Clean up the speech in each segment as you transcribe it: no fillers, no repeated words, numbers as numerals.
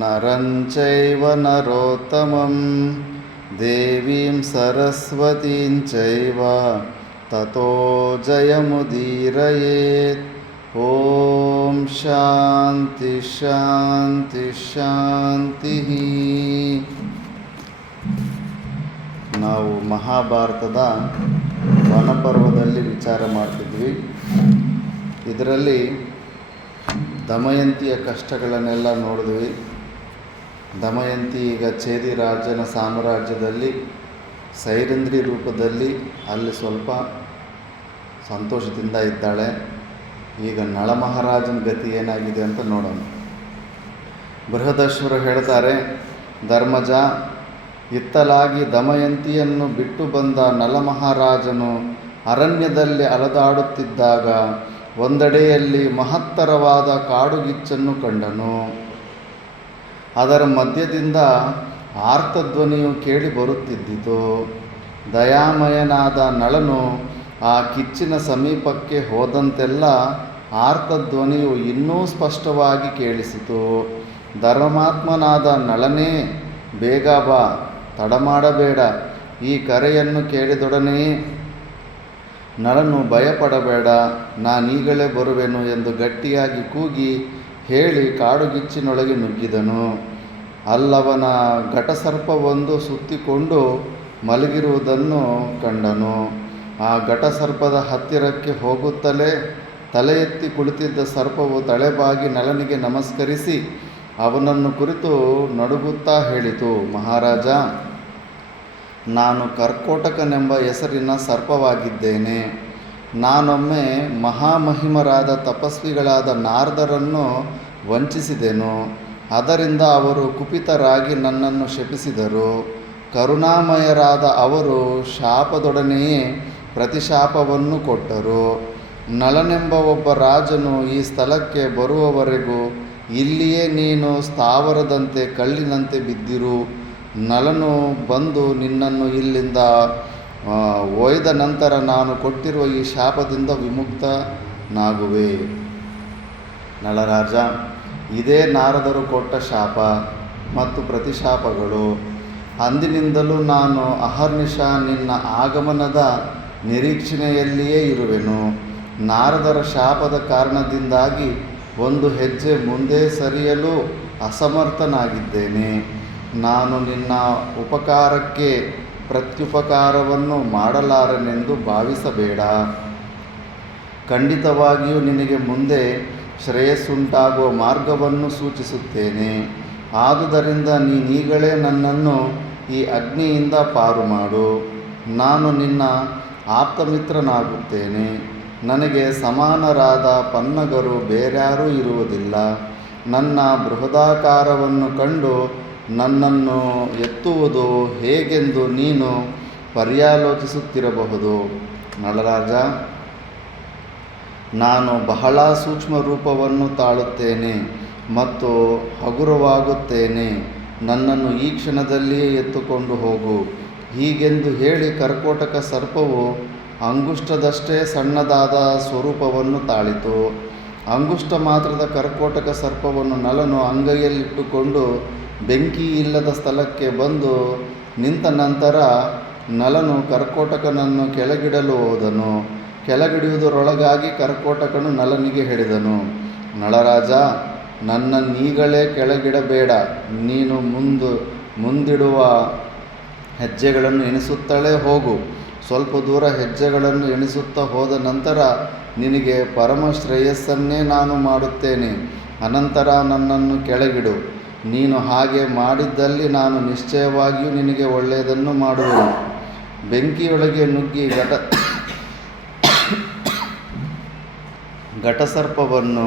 ನರಂ ಚೈವ ನರೋತ್ತಮಂ ದೇವೀಂ ಸರಸ್ವತೀಂ ಚೈವ ತತೋ ಜಯಮುದೀರಯೇತ್. ಓಂ ಶಾಂತಿ ಶಾಂತಿ ಶಾಂತಿ. ನಾವು ಮಹಾಭಾರತದ ವನಪರ್ವದಲ್ಲಿ ವಿಚಾರ ಮಾಡ್ತಿದ್ವಿ. ಇದರಲ್ಲಿ ದಮಯಂತಿಯ ಕಷ್ಟಗಳನ್ನೆಲ್ಲ ನೋಡಿದ್ವಿ. ದಮಯಂತಿ ಈಗ ಚೇದಿ ರಾಜನ ಸಾಮ್ರಾಜ್ಯದಲ್ಲಿ ಸೈರಂಧ್ರಿ ರೂಪದಲ್ಲಿ ಅಲ್ಲಿ ಸ್ವಲ್ಪ ಸಂತೋಷದಿಂದ ಇದ್ದಾಳೆ. ಈಗ ನಳ ಮಹಾರಾಜನ ಗತಿ ಏನಾಗಿದೆ ಅಂತ ನೋಡೋಣ. ಬೃಹದಶ್ವರು ಹೇಳ್ತಾರೆ, ಧರ್ಮಜ, ಇತ್ತಲಾಗಿ ದಮಯಂತಿಯನ್ನು ಬಿಟ್ಟು ಬಂದ ನಳ ಮಹಾರಾಜನು ಅರಣ್ಯದಲ್ಲಿ ಅಲೆದಾಡುತ್ತಿದ್ದಾಗ ಒಂದೆಡೆಯಲ್ಲಿ ಮಹತ್ತರವಾದ ಕಾಡುಗಿಚ್ಚನ್ನು ಕಂಡನು. ಅದರ ಮಧ್ಯದಿಂದ ಆರ್ತಧ್ವನಿಯು ಕೇಳಿ ಬರುತ್ತಿದ್ದಿತು. ದಯಾಮಯನಾದ ನಳನು ಆ ಕಿಚ್ಚಿನ ಸಮೀಪಕ್ಕೆ ಹೋದಂತೆಲ್ಲ ಆರ್ತಧ್ವನಿಯು ಇನ್ನೂ ಸ್ಪಷ್ಟವಾಗಿ ಕೇಳಿಸಿತು. ಧರ್ಮಾತ್ಮನಾದ ನಳನೇ, ಬೇಗ ಬಾ, ತಡ ಮಾಡಬೇಡ. ಈ ಕರೆಯನ್ನು ಕೇಳಿದೊಡನೆಯೇ ನಳನು ಭಯಪಡಬೇಡ, ನಾನೀಗಲೇ ಬರುವೆನು ಎಂದು ಗಟ್ಟಿಯಾಗಿ ಕೂಗಿ ಹೇಳಿ ಕಾಡುಗಿಚ್ಚಿನೊಳಗೆ ನುಗ್ಗಿದನು. ಅಲ್ಲವನ ಘಟಸರ್ಪವೊಂದು ಸುತ್ತಿಕೊಂಡು ಮಲಗಿರುವುದನ್ನು ಕಂಡನು. ಆ ಘಟಸರ್ಪದ ಹತ್ತಿರಕ್ಕೆ ಹೋಗುತ್ತಲೇ ತಲೆ ಎತ್ತಿ ಕುಳಿತಿದ್ದ ಸರ್ಪವು ತಲೆಬಾಗಿ ನಳನಿಗೆ ನಮಸ್ಕರಿಸಿ ಅವನನ್ನು ಕುರಿತು ನಡುಗುತ್ತಾ ಹೇಳಿತು, ಮಹಾರಾಜ, ನಾನು ಕರ್ಕೋಟಕನೆಂಬ ಹೆಸರಿನ ಸರ್ಪವಾಗಿದ್ದೇನೆ. ನಾನೊಮ್ಮೆ ಮಹಾಮಹಿಮರಾದ ತಪಸ್ವಿಗಳಾದ ನಾರದರನ್ನು ವಂಚಿಸಿದೆನು. ಅದರಿಂದ ಅವರು ಕುಪಿತರಾಗಿ ನನ್ನನ್ನು ಶಪಿಸಿದರು. ಕರುಣಾಮಯರಾದ ಅವರು ಶಾಪದೊಡನೆಯೇ ಪ್ರತಿಶಾಪವನ್ನು ಕೊಟ್ಟರು. ನಳನೆಂಬ ಒಬ್ಬ ರಾಜನು ಈ ಸ್ಥಳಕ್ಕೆ ಬರುವವರೆಗೂ ಇಲ್ಲಿಯೇ ನೀನು ಸ್ಥಾವರದಂತೆ ಕಲ್ಲಿನಂತೆ ಬಿದ್ದಿರು. ನಳನು ಬಂದು ನಿನ್ನನ್ನು ಇಲ್ಲಿಂದ ಒಯ್ದ ನಂತರ ನಾನು ಕೊಟ್ಟಿರುವ ಈ ಶಾಪದಿಂದ ವಿಮುಕ್ತನಾಗುವೆ. ನಳರಾಜ, ಇದೇ ನಾರದರು ಕೊಟ್ಟ ಶಾಪ ಮತ್ತು ಪ್ರತಿಶಾಪಗಳು. ಅಂದಿನಿಂದಲೂ ನಾನು ಅಹರ್ನಿಶ ನಿನ್ನ ಆಗಮನದ ನಿರೀಕ್ಷಣೆಯಲ್ಲಿಯೇ ಇರುವೆನು. ನಾರದರ ಶಾಪದ ಕಾರಣದಿಂದಾಗಿ ಒಂದು ಹೆಜ್ಜೆ ಮುಂದೆ ಸರಿಯಲು ಅಸಮರ್ಥನಾಗಿದ್ದೇನೆ. ನಾನು ನಿನ್ನ ಉಪಕಾರಕ್ಕೆ ಪ್ರತ್ಯುಪಕಾರವನ್ನು ಮಾಡಲಾರನೆಂದು ಭಾವಿಸಬೇಡ. ಖಂಡಿತವಾಗಿಯೂ ನಿನಗೆ ಮುಂದೆ ಶ್ರೇಯಸ್ಸುಂಟಾಗುವ ಮಾರ್ಗವನ್ನು ಸೂಚಿಸುತ್ತೇನೆ. ಆದುದರಿಂದ ನೀನೀಗಲೇ ನನ್ನನ್ನು ಈ ಅಗ್ನಿಯಿಂದ ಪಾರು ಮಾಡು. ನಾನು ನಿನ್ನ ಆಪ್ತಮಿತ್ರನಾಗುತ್ತೇನೆ. ನನಗೆ ಸಮಾನರಾದ ಪನ್ನಗರು ಬೇರ್ಯಾರೂ ಇರುವುದಿಲ್ಲ. ನನ್ನ ಬೃಹದಾಕಾರವನ್ನು ಕಂಡು ನನ್ನನ್ನು ಎತ್ತುವುದು ಹೇಗೆಂದು ನೀನು ಪರ್ಯಾಲೋಚಿಸುತ್ತಿರಬಹುದು. ನಳರಾಜ, ನಾನು ಬಹಳ ಸೂಕ್ಷ್ಮ ರೂಪವನ್ನು ತಾಳುತ್ತೇನೆ ಮತ್ತು ಹಗುರವಾಗುತ್ತೇನೆ. ನನ್ನನ್ನು ಈ ಕ್ಷಣದಲ್ಲಿಯೇ ಎತ್ತುಕೊಂಡು ಹೋಗು. ಹೀಗೆಂದು ಹೇಳಿ ಕರ್ಕೋಟಕ ಸರ್ಪವು ಅಂಗುಷ್ಟದಷ್ಟೇ ಸಣ್ಣದಾದ ಸ್ವರೂಪವನ್ನು ತಾಳಿತು. ಅಂಗುಷ್ಟ ಮಾತ್ರದ ಕರ್ಕೋಟಕ ಸರ್ಪವನ್ನು ನಳನು ಅಂಗೈಯಲ್ಲಿಟ್ಟುಕೊಂಡು ಬೆಂಕಿ ಇಲ್ಲದ ಸ್ಥಳಕ್ಕೆ ಬಂದು ನಿಂತ ನಂತರ ನಳನು ಕರ್ಕೋಟಕನನ್ನು ಕೆಳಗಿಡಲು ಹೋದನು. ಕೆಳಗಿಡಿಯುವುದರೊಳಗಾಗಿ ಕರ್ಕೋಟಕನು ನಳನಿಗೆ ಹೇಳಿದನು, ನಳರಾಜ, ನನ್ನನ್ನೀಗಲೇ ಕೆಳಗಿಡಬೇಡ. ನೀನು ಮುಂದಿಡುವ ಹೆಜ್ಜೆಗಳನ್ನು ಎಣಿಸುತ್ತಲೇ ಹೋಗು. ಸ್ವಲ್ಪ ದೂರ ಹೆಜ್ಜೆಗಳನ್ನು ಎಣಿಸುತ್ತಾ ಹೋದ ನಂತರ ನಿನಗೆ ಪರಮ ಶ್ರೇಯಸ್ಸನ್ನೇ ನಾನು ಮಾಡುತ್ತೇನೆ. ಅನಂತರ ನನ್ನನ್ನು ಕೆಳಗಿಡು. ನೀನು ಹಾಗೆ ಮಾಡಿದ್ದಲ್ಲಿ ನಾನು ನಿಶ್ಚಯವಾಗಿಯೂ ನಿನಗೆ ಒಳ್ಳೆಯದನ್ನು ಮಾಡುವೆನು. ಬೆಂಕಿಯೊಳಗೆ ನುಗ್ಗಿ ಘಟಸರ್ಪವನ್ನು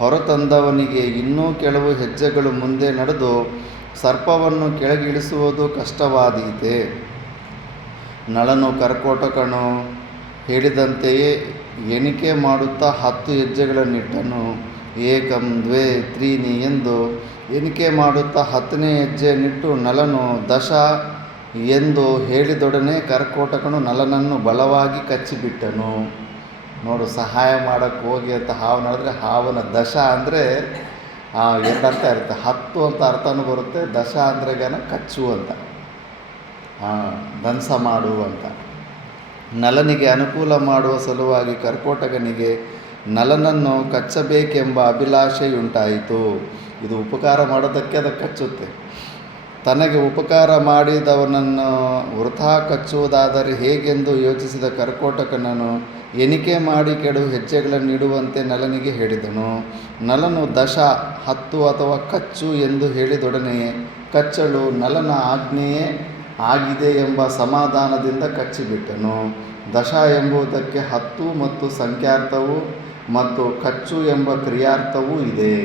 ಹೊರತಂದವನಿಗೆ ಇನ್ನೂ ಕೆಲವು ಹೆಜ್ಜೆಗಳು ಮುಂದೆ ನಡೆದು ಸರ್ಪವನ್ನು ಕೆಳಗಿಳಿಸುವುದು ಕಷ್ಟವಾದೀತೆ. ನಳನು ಕರ್ಕೋಟಕನು ಹೇಳಿದಂತೆಯೇ ಎಣಿಕೆ ಮಾಡುತ್ತಾ 10 ಹೆಜ್ಜೆಗಳನ್ನಿಟ್ಟನು. ಏಕಂ ದ್ವೇ ತ್ರೀಣಿ ಎಂದು ಎಣಿಕೆ ಮಾಡುತ್ತಾ 10ನೇ ಹೆಜ್ಜೆಯನ್ನಿಟ್ಟು ನಳನು ದಶ ಎಂದು ಹೇಳಿದೊಡನೆ ಕರ್ಕೋಟಕನು ನಳನನ್ನು ಬಲವಾಗಿ ಕಚ್ಚಿಬಿಟ್ಟನು. ನೋಡು, ಸಹಾಯ ಮಾಡೋಕ್ಕೆ ಹೋಗಿ ಅಂತ ಹಾವು ನಡೆದ್ರೆ ಹಾವನ ದಶ ಅಂದರೆ ಎರಡು ಅರ್ಥ ಇರುತ್ತೆ. 10 ಅಂತ ಅರ್ಥನೂ ಬರುತ್ತೆ, ದಶ ಅಂದ್ರೆಗನ ಕಚ್ಚು ಅಂತ, ಧ್ವಂಸ ಮಾಡು ಅಂತ. ನಲನಿಗೆ ಅನುಕೂಲ ಮಾಡುವ ಸಲುವಾಗಿ ಕರ್ಕೋಟಕನಿಗೆ ನಲನನ್ನು ಕಚ್ಚಬೇಕೆಂಬ ಅಭಿಲಾಷೆಯುಂಟಾಯಿತು. ಇದು ಉಪಕಾರ ಮಾಡೋದಕ್ಕೆ ಅದಕ್ಕೆ ಕಚ್ಚುತ್ತೆ. ತನಗೆ ಉಪಕಾರ ಮಾಡಿದವನನ್ನು ವೃಥಾ ಕಚ್ಚುವುದಾದರೆ ಹೇಗೆಂದು ಯೋಚಿಸಿದ ಕರ್ಕೋಟಕನನ್ನು ಎಣಿಕೆ ಮಾಡಿ ಕೆಡುವ ಹೆಜ್ಜೆಗಳನ್ನು ಇಡುವಂತೆ ನಲನಿಗೆ ಹೇಳಿದನು. ನಲನು 10 ಅಥವಾ ಕಚ್ಚು ಎಂದು ಹೇಳಿದೊಡನೆಯೇ ಕಚ್ಚಲು ನಲನ ಆಜ್ಞೆಯೇ ಆಗಿದೆ ಎಂಬ ಸಮಾಧಾನದಿಂದ ಕಚ್ಚಿಬಿಟ್ಟನು. 10 ಎಂಬುದಕ್ಕೆ 10 ಮತ್ತು ಸಂಖ್ಯಾರ್ಥವೂ ಮತ್ತು ಕಚ್ಚು ಎಂಬ ಕ್ರಿಯಾರ್ಥವೂ ಇದೆ.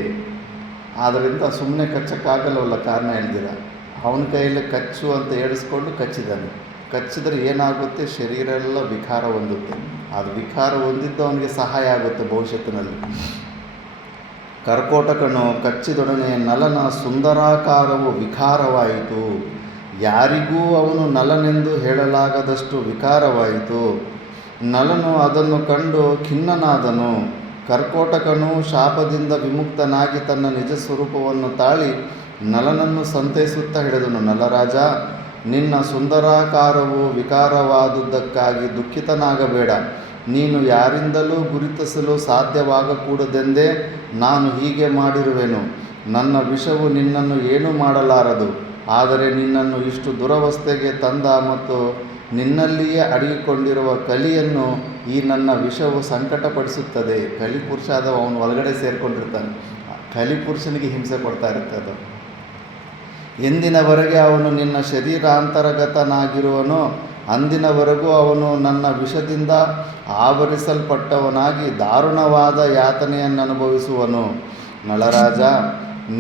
ಆದ್ದರಿಂದ ಸುಮ್ಮನೆ ಕಚ್ಚಕ್ಕಾಗಲ್ಲವಲ್ಲ, ಕಾರಣ ಹೇಳ್ದಿರ. ಅವನ ಕೈಯಲ್ಲಿ ಕಚ್ಚು ಅಂತ ಹೇಳಿಸ್ಕೊಂಡು ಕಚ್ಚಿದ್ದಾನೆ. ಕಚ್ಚಿದ್ರೆ ಏನಾಗುತ್ತೆ, ಶರೀರ ಎಲ್ಲ ವಿಕಾರ ಹೊಂದುತ್ತೆ. ಅದು ವಿಕಾರ ಹೊಂದಿದ್ದು ಅವನಿಗೆ ಸಹಾಯ ಆಗುತ್ತೆ ಭವಿಷ್ಯತ್ತಿನಲ್ಲಿ. ಕರ್ಕೋಟಕನು ಕಚ್ಚಿದೊಡನೆ ನಲನ ಸುಂದರಾಕಾರವು ವಿಕಾರವಾಯಿತು. ಯಾರಿಗೂ ಅವನು ನಲನೆಂದು ಹೇಳಲಾಗದಷ್ಟು ವಿಕಾರವಾಯಿತು. ನಲನು ಅದನ್ನು ಕಂಡು ಖಿನ್ನನಾದನು. ಕರ್ಕೋಟಕನು ಶಾಪದಿಂದ ವಿಮುಕ್ತನಾಗಿ ತನ್ನ ನಿಜ ಸ್ವರೂಪವನ್ನು ತಾಳಿ ನಲನನ್ನು ಸಂತೈಸುತ್ತಾ ಹಿಡಿದನು. ನಲರಾಜ, ನಿನ್ನ ಸುಂದರಾಕಾರವು ವಿಕಾರವಾದುದಕ್ಕಾಗಿ ದುಃಖಿತನಾಗಬೇಡ. ನೀನು ಯಾರಿಂದಲೂ ಗುರುತಿಸಲು ಸಾಧ್ಯವಾಗಕೂಡದೆಂದೇ ನಾನು ಹೀಗೆ ಮಾಡಿರುವೆನು. ನನ್ನ ವಿಷವು ನಿನ್ನನ್ನು ಏನೂ ಮಾಡಲಾರದು. ಆದರೆ ನಿನ್ನನ್ನು ಇಷ್ಟು ದುರವಸ್ಥೆಗೆ ತಂದ ಮತ್ತು ನಿನ್ನಲ್ಲಿಯೇ ಅಡಗಿಕೊಂಡಿರುವ ಕಲಿಯನ್ನು ಈ ನನ್ನ ವಿಷವು ಸಂಕಟಪಡಿಸುತ್ತದೆ. ಕಲಿಪುರುಷ ಆದವ ಅವನು ಒಳಗಡೆ ಸೇರಿಕೊಂಡಿರ್ತಾನೆ. ಕಲಿಪುರುಷನಿಗೆ ಹಿಂಸೆ ಕೊಡ್ತಾ ಇರುತ್ತೆ ಅದು. ಎಂದಿನವರೆಗೆ ಅವನು ನಿನ್ನ ಶರೀರಾಂತರ್ಗತನಾಗಿರುವನೋ ಅಂದಿನವರೆಗೂ ಅವನು ನನ್ನ ವಿಷದಿಂದ ಆವರಿಸಲ್ಪಟ್ಟವನಾಗಿ ದಾರುಣವಾದ ಯಾತನೆಯನ್ನು ಅನುಭವಿಸುವನು. ನಳರಾಜ,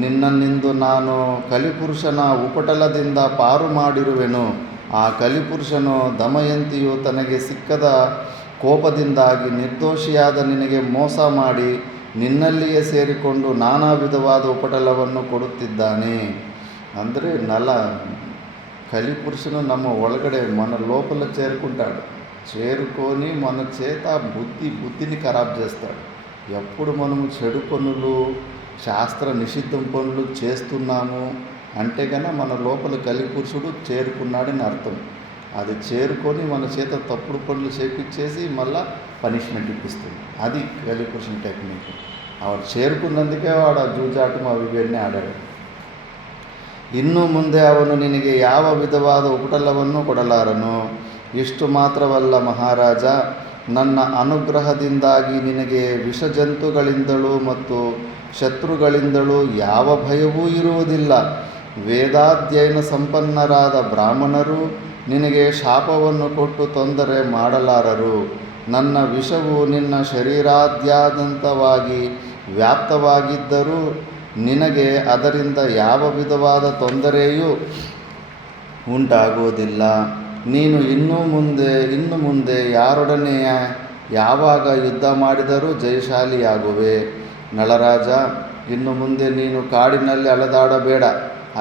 ನಿನ್ನನ್ನಿಂದು ನಾನು ಕಲಿಪುರುಷನ ಉಪಟಳದಿಂದ ಪಾರು ಮಾಡಿರುವೆನು. ಆ ಕಲಿಪುರುಷನು ದಮಯಂತಿಯು ತನಗೆ ಸಿಕ್ಕದ ಕೋಪದಿಂದಾಗಿ ನಿರ್ದೋಷಿಯಾದ ನಿನಗೆ ಮೋಸ ಮಾಡಿ ನಿನ್ನಲ್ಲಿಯೇ ಸೇರಿಕೊಂಡು ನಾನಾ ವಿಧವಾದ ಉಪಟಳವನ್ನು ಕೊಡುತ್ತಿದ್ದಾನೆ. ಅಂದರೆ కలిపురుషును ನಮ್ಮ ಒಳಗಡೆ మన లోపల చేరుకుంటాడు. చేరుకొని మన చేత బుద్ధిని ఖరాబ్ చేస్తాడు. ఎప్పుడు మనము చెడు పనులు, శాస్త్ర నిషిద్ధం పనులు చేస్తున్నాము అంటే కన్నా మన లోపల కలిపురుషుడు చేరుకున్నాడని అర్థం. అది చేరుకొని మన చేత తప్పుడు పనులు చేపించేసి మళ్ళా పనిష్మెంట్ ఇప్పిస్తుంది. అది కలిపురుషుని టెక్నిక్. వాడు చేరుకున్నందుకే వాడు ఆ జూజాటం అవి ఇవన్నీ ఆడాడు. ಇನ್ನು ಮುಂದೆ ಅವನು ನಿನಗೆ ಯಾವ ವಿಧವಾದ ಉಪಟಳವನ್ನು ಕೊಡಲಾರನು. ಇಷ್ಟು ಮಾತ್ರವಲ್ಲ ಮಹಾರಾಜ, ನನ್ನ ಅನುಗ್ರಹದಿಂದಾಗಿ ನಿನಗೆ ವಿಷಜಂತುಗಳಿಂದಲೂ ಮತ್ತು ಶತ್ರುಗಳಿಂದಲೂ ಯಾವ ಭಯವೂ ಇರುವುದಿಲ್ಲ. ವೇದಾಧ್ಯಯನ ಸಂಪನ್ನರಾದ ಬ್ರಾಹ್ಮಣರು ನಿನಗೆ ಶಾಪವನ್ನು ಕೊಟ್ಟು ತೊಂದರೆ ಮಾಡಲಾರರು. ನನ್ನ ವಿಷವು ನಿನ್ನ ಶರೀರಾದ್ಯಂತವಾಗಿ ವ್ಯಾಪ್ತವಾಗಿದ್ದರೂ ನಿನಗೆ ಅದರಿಂದ ಯಾವ ವಿಧವಾದ ತೊಂದರೆಯೂ ಉಂಟಾಗುವುದಿಲ್ಲ. ನೀನು ಇನ್ನು ಮುಂದೆ ಯಾರೊಡನೆ ಯಾವಾಗ ಯುದ್ಧ ಮಾಡಿದರೂ ಜಯಶಾಲಿಯಾಗುವೆ. ನಳರಾಜ, ಇನ್ನು ಮುಂದೆ ನೀನು ಕಾಡಿನಲ್ಲಿ ಅಲೆದಾಡಬೇಡ.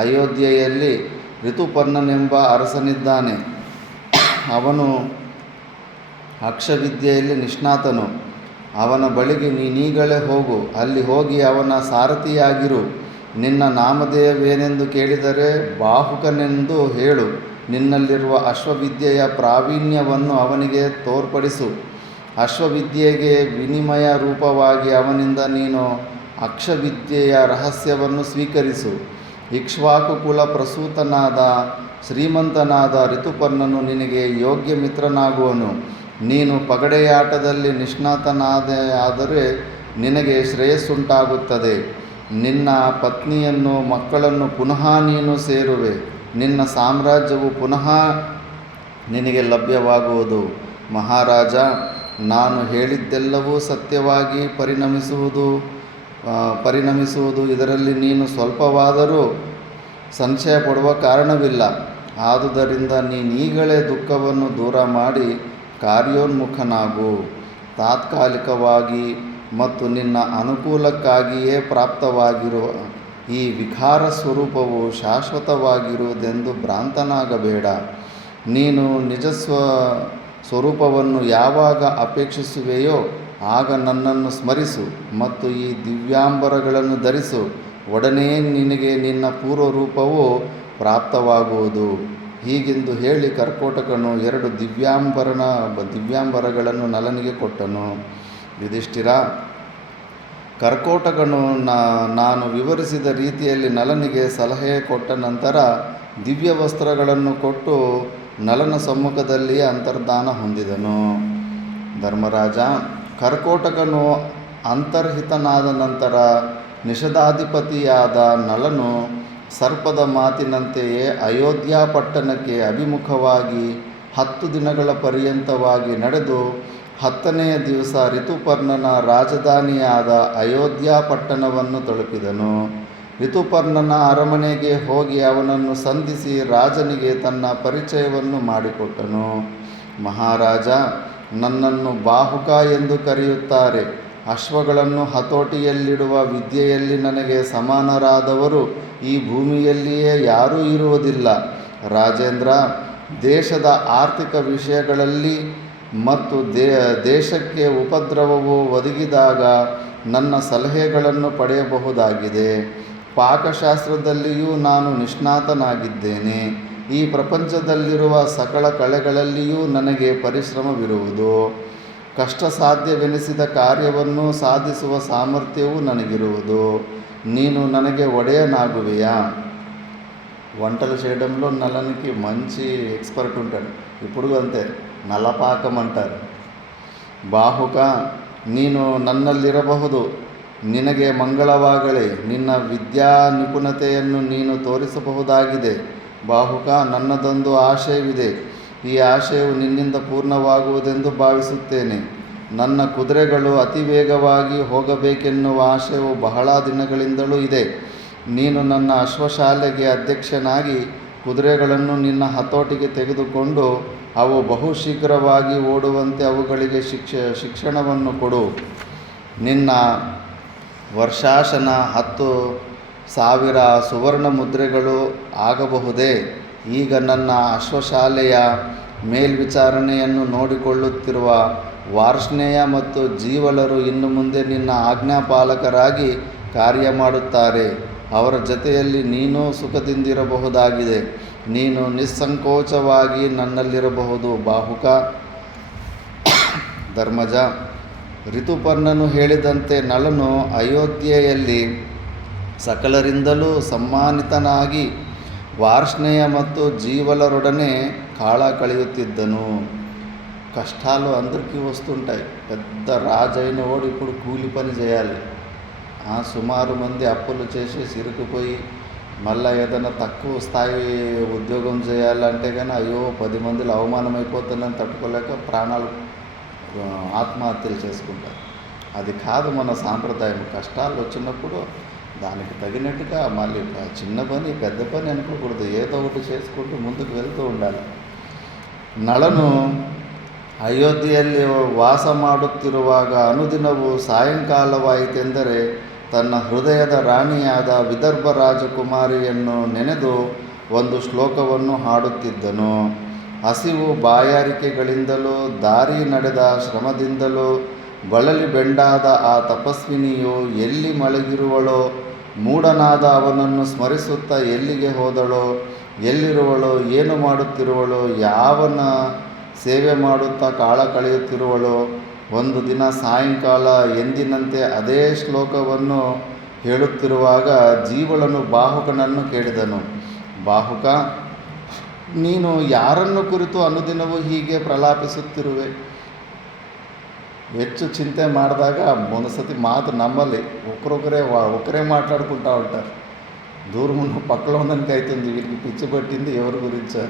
ಅಯೋಧ್ಯೆಯಲ್ಲಿ ಋತುಪರ್ಣನೆಂಬ ಅರಸನಿದ್ದಾನೆ. ಅವನು ಅಕ್ಷವಿದ್ಯೆಯಲ್ಲಿ ನಿಷ್ಣಾತನು. ಅವನ ಬಳಿಗೆ ನೀನೀಗಲೇ ಹೋಗು. ಅಲ್ಲಿ ಹೋಗಿ ಅವನ ಸಾರಥಿಯಾಗಿರು. ನಿನ್ನ ನಾಮಧೇಯವೇನೆಂದು ಕೇಳಿದರೆ ಬಾಹುಕನೆಂದು ಹೇಳು. ನಿನ್ನಲ್ಲಿರುವ ಅಶ್ವವಿದ್ಯೆಯ ಪ್ರಾವೀಣ್ಯವನ್ನು ಅವನಿಗೆ ತೋರ್ಪಡಿಸು. ಅಶ್ವವಿದ್ಯೆಗೆ ವಿನಿಮಯ ರೂಪವಾಗಿ ಅವನಿಂದ ನೀನು ಅಕ್ಷವಿದ್ಯೆಯ ರಹಸ್ಯವನ್ನು ಸ್ವೀಕರಿಸು. ಇಕ್ಷ್ವಾಕು ಕುಲ ಪ್ರಸೂತನಾದ ಶ್ರೀಮಂತನಾದ ಋತುಪರ್ಣನು ನಿನಗೆ ಯೋಗ್ಯ ಮಿತ್ರನಾಗುವನು. ನೀನು ಪಗಡೆಯಾಟದಲ್ಲಿ ನಿಷ್ಣಾತನಾದರೆ ನಿನಗೆ ಶ್ರೇಯಸ್ಸುಂಟಾಗುತ್ತದೆ. ನಿನ್ನ ಪತ್ನಿಯನ್ನು ಮಕ್ಕಳನ್ನು ಪುನಃ ನೀನು ಸೇರುವೆ. ನಿನ್ನ ಸಾಮ್ರಾಜ್ಯವು ಪುನಃ ನಿನಗೆ ಲಭ್ಯವಾಗುವುದು. ಮಹಾರಾಜ, ನಾನು ಹೇಳಿದ್ದೆಲ್ಲವೂ ಸತ್ಯವಾಗಿ ಪರಿಣಮಿಸುವುದು. ಇದರಲ್ಲಿ ನೀನು ಸ್ವಲ್ಪವಾದರೂ ಸಂಶಯ ಪಡುವ ಕಾರಣವಿಲ್ಲ. ಆದುದರಿಂದ ನೀನೀಗಲೇ ದುಃಖವನ್ನು ದೂರ ಮಾಡಿ ಕಾರ್ಯೋನ್ಮುಖನಾಗು. ತಾತ್ಕಾಲಿಕವಾಗಿ ಮತ್ತು ನಿನ್ನ ಅನುಕೂಲಕ್ಕಾಗಿಯೇ ಪ್ರಾಪ್ತವಾಗಿರುವ ಈ ವಿಕಾರ ಸ್ವರೂಪವು ಶಾಶ್ವತವಾಗಿರುವುದೆಂದು ಭ್ರಾಂತನಾಗಬೇಡ. ನೀನು ನಿಜ ಸ್ವರೂಪವನ್ನು ಯಾವಾಗ ಅಪೇಕ್ಷಿಸುವೆಯೋ ಆಗ ನನ್ನನ್ನು ಸ್ಮರಿಸು ಮತ್ತು ಈ ದಿವ್ಯಾಂಬರಗಳನ್ನು ಧರಿಸು. ಒಡನೆ ನಿನಗೆ ನಿನ್ನ ಪೂರ್ವ ರೂಪವು ಪ್ರಾಪ್ತವಾಗುವುದು. ಹೀಗೆಂದು ಹೇಳಿ ಕರ್ಕೋಟಕನು 2 ದಿವ್ಯಾಂಬರಗಳನ್ನು ನಲನಿಗೆ ಕೊಟ್ಟನು. ಯುಧಿಷ್ಠಿರ, ಕರ್ಕೋಟಕನು ನಾನು ವಿವರಿಸಿದ ರೀತಿಯಲ್ಲಿ ನಲನಿಗೆ ಸಲಹೆ ಕೊಟ್ಟ ನಂತರ ದಿವ್ಯ ವಸ್ತ್ರಗಳನ್ನು ಕೊಟ್ಟು ನಲನ ಸಮ್ಮುಖದಲ್ಲಿಯೇ ಅಂತರ್ಧಾನ ಹೊಂದಿದನು. ಧರ್ಮರಾಜ, ಕರ್ಕೋಟಕನು ಅಂತರ್ಹಿತನಾದ ನಂತರ ನಿಷಧಾಧಿಪತಿಯಾದ ನಲನು ಸರ್ಪದ ಮಾತಿನಂತೆಯೇ ಅಯೋಧ್ಯ ಪಟ್ಟಣಕ್ಕೆ ಅಭಿಮುಖವಾಗಿ 10 ದಿನಗಳ ಪರ್ಯಂತವಾಗಿ ನಡೆದು 10ನೆಯ ದಿವಸ ಋತುಪರ್ಣನ ರಾಜಧಾನಿಯಾದ ಅಯೋಧ್ಯ ಪಟ್ಟಣವನ್ನು ತಲುಪಿದನು. ಋತುಪರ್ಣನ ಅರಮನೆಗೆ ಹೋಗಿ ಅವನನ್ನು ಸಂಧಿಸಿ ರಾಜನಿಗೆ ತನ್ನ ಪರಿಚಯವನ್ನು ಮಾಡಿಕೊಟ್ಟನು. ಮಹಾರಾಜ, ನನ್ನನ್ನು ಬಾಹುಕ ಎಂದು ಕರೆಯುತ್ತಾರೆ. ಅಶ್ವಗಳನ್ನು ಹತೋಟಿಯಲ್ಲಿಡುವ ವಿದ್ಯೆಯಲ್ಲಿ ನನಗೆ ಸಮಾನರಾದವರು ಈ ಭೂಮಿಯಲ್ಲಿಯೇ ಯಾರೂ ಇರುವುದಿಲ್ಲ. ರಾಜೇಂದ್ರ, ದೇಶದ ಆರ್ಥಿಕ ವಿಷಯಗಳಲ್ಲಿ ಮತ್ತು ದೇಶಕ್ಕೆ ಉಪದ್ರವವು ಒದಗಿದಾಗ ನನ್ನ ಸಲಹೆಗಳನ್ನು ಪಡೆಯಬಹುದಾಗಿದೆ. ಪಾಕಶಾಸ್ತ್ರದಲ್ಲಿಯೂ ನಾನು ನಿಷ್ಣಾತನಾಗಿದ್ದೇನೆ. ಈ ಪ್ರಪಂಚದಲ್ಲಿರುವ ಸಕಲ ಕಲೆಗಳಲ್ಲಿಯೂ ನನಗೆ ಪರಿಶ್ರಮವಿರುವುದು. ಕಷ್ಟ ಸಾಧ್ಯವೆನಿಸಿದ ಕಾರ್ಯವನ್ನು ಸಾಧಿಸುವ ಸಾಮರ್ಥ್ಯವೂ ನನಗಿರುವುದು. ನೀನು ನನಗೆ ఒడేయనాగువేయా? వంటలు చేయడంలో నల్లనికి మంచి ఎక్స్పర్ట్ ఉంటాడు. ఇప్పుడు అంతే, నల్లపాకం అంటారు. ಬಾಹುಕ, ನೀನು ನನ್ನಲ್ಲಿರಬಹುದು. ನಿನಗೆ ಮಂಗಳವಾಗಲಿ. ನಿನ್ನ ವಿದ್ಯಾ ನಿಪುಣತೆಯನ್ನು ನೀನು ತೋರಿಸಬಹುದಾಗಿದೆ. ಬಾಹುಕ, ನನ್ನದೊಂದು ಆಶಯವಿದೆ. ಈ ಆಶಯವು ನಿನ್ನಿಂದ ಪೂರ್ಣವಾಗುವುದೆಂದು ಭಾವಿಸುತ್ತೇನೆ. ನನ್ನ ಕುದುರೆಗಳು ಅತಿ ವೇಗವಾಗಿ ಹೋಗಬೇಕೆನ್ನುವ ಆಶಯವು ಬಹಳ ದಿನಗಳಿಂದಲೂ ಇದೆ. ನೀನು ನನ್ನ ಅಶ್ವಶಾಲೆಗೆ ಅಧ್ಯಕ್ಷನಾಗಿ ಕುದುರೆಗಳನ್ನು ನಿನ್ನ ಹತೋಟಿಗೆ ತೆಗೆದುಕೊಂಡು ಅವು ಬಹು ಶೀಘ್ರವಾಗಿ ಓಡುವಂತೆ ಅವುಗಳಿಗೆ ಶಿಕ್ಷಣವನ್ನು ಕೊಡು. ನಿನ್ನ ವರ್ಷಾಶನ 10,000 ಸುವರ್ಣ ಮುದ್ರೆಗಳು ಆಗಬಹುದೇ? ಈಗ ನನ್ನ ಅಶ್ವಶಾಲೆಯ ಮೇಲ್ವಿಚಾರಣೆಯನ್ನು ನೋಡಿಕೊಳ್ಳುತ್ತಿರುವ ವಾರ್ಷ್ಣೇಯ ಮತ್ತು ಜೀವಲರು ಇನ್ನು ಮುಂದೆ ನಿನ್ನ ಆಜ್ಞಾಪಾಲಕರಾಗಿ ಕಾರ್ಯ ಮಾಡುತ್ತಾರೆ. ಅವರ ಜೊತೆಯಲ್ಲಿ ನೀನೂ ಸುಖದಿಂದಿರಬಹುದಾಗಿದೆ. ನೀನು ನಿಸ್ಸಂಕೋಚವಾಗಿ ನನ್ನಲ್ಲಿರಬಹುದು. ಬಾಹುಕ. ಧರ್ಮಜ, ಋತುಪರ್ಣನು ಹೇಳಿದಂತೆ ನಲನು ಅಯೋಧ್ಯೆಯಲ್ಲಿ ಸಕಲರಿಂದಲೂ ಸಮ್ಮಾನಿತನಾಗಿ వార్ష్ణేయ ಮತ್ತು జీవలరొడనే కాళ కళియుತ್ತಿದ್ದను. కష్టాలు అందరికీ వస్తుంటాయి. పెద్ద రాజైన వాడు ఇప్పుడు కూలి పని చేయాలి. సుమారు మంది అప్పులు చేసి సిరుకుపోయి మళ్ళీ ఏదైనా తక్కువ స్థాయి ఉద్యోగం చేయాలంటే కానీ అయ్యో 10 మందిలో అవమానం అయిపోతుందని తట్టుకోలేక ప్రాణాలు ఆత్మహత్యలు చేసుకుంటారు. అది కాదు మన సాంప్రదాయం. కష్టాలు వచ్చినప్పుడు దానికి తగినట్టుగా మళ్ళీ చిన్న పని పెద్ద పని అనుకోకూడదు. ఏదో ఒకటి చేసుకుంటూ ముందుకు వెళ్తూ ఉండాలి. ನಳನು ಅಯೋಧ್ಯೆಯಲ್ಲಿ ವಾಸ ಮಾಡುತ್ತಿರುವಾಗ ಅನುದಿನವೂ ಸಾಯಂಕಾಲವಾಯಿತೆಂದರೆ ತನ್ನ ಹೃದಯದ ರಾಣಿಯಾದ ವಿದರ್ಭ ರಾಜಕುಮಾರಿಯನ್ನು ನೆನೆದು ಒಂದು ಶ್ಲೋಕವನ್ನು ಹಾಡುತ್ತಿದ್ದನು. ಹಸಿವು ಬಾಯಾರಿಕೆಗಳಿಂದಲೂ ದಾರಿ ನಡೆದ ಶ್ರಮದಿಂದಲೂ ಬಳಲಿ ಬೆಂಡಾದ ಆ ತಪಸ್ವಿನಿಯು ಎಲ್ಲಿ ಮಲಗಿರುವಳೋ, ಮೂಢನಾದ ಅವನನ್ನು ಸ್ಮರಿಸುತ್ತಾ ಎಲ್ಲಿಗೆ ಹೋದಳೋ, ಎಲ್ಲಿರುವಳೋ, ಏನು ಮಾಡುತ್ತಿರುವಳೋ, ಯಾವನ ಸೇವೆ ಮಾಡುತ್ತಾ ಕಾಲ ಕಳೆಯುತ್ತಿರುವಳೋ. ಒಂದು ದಿನ ಸಾಯಂಕಾಲ ಎಂದಿನಂತೆ ಅದೇ ಶ್ಲೋಕವನ್ನು ಹೇಳುತ್ತಿರುವಾಗ ಜೀವಳನು ಬಾಹುಕನನ್ನು ಕೇಳಿದನು. ಬಾಹುಕ, ನೀನು ಯಾರನ್ನು ಕುರಿತು ಅನುದಿನವೂ ಹೀಗೆ ಪ್ರಲಾಪಿಸುತ್ತಿರುವೆ? ಹೆಚ್ಚು ಚಿಂತೆ ಮಾಡಿದಾಗ ಒಂದು ಸತಿ ಮಾತು నమ్మలి. ఒకరే మాట్లాడుకుంటూ ఉంటారు. దూరం ఉన్న పక్కలో ఉన్ననికి అవుతుంది వీరికి పిచ్చి పట్టింది ఎవరి గురించి.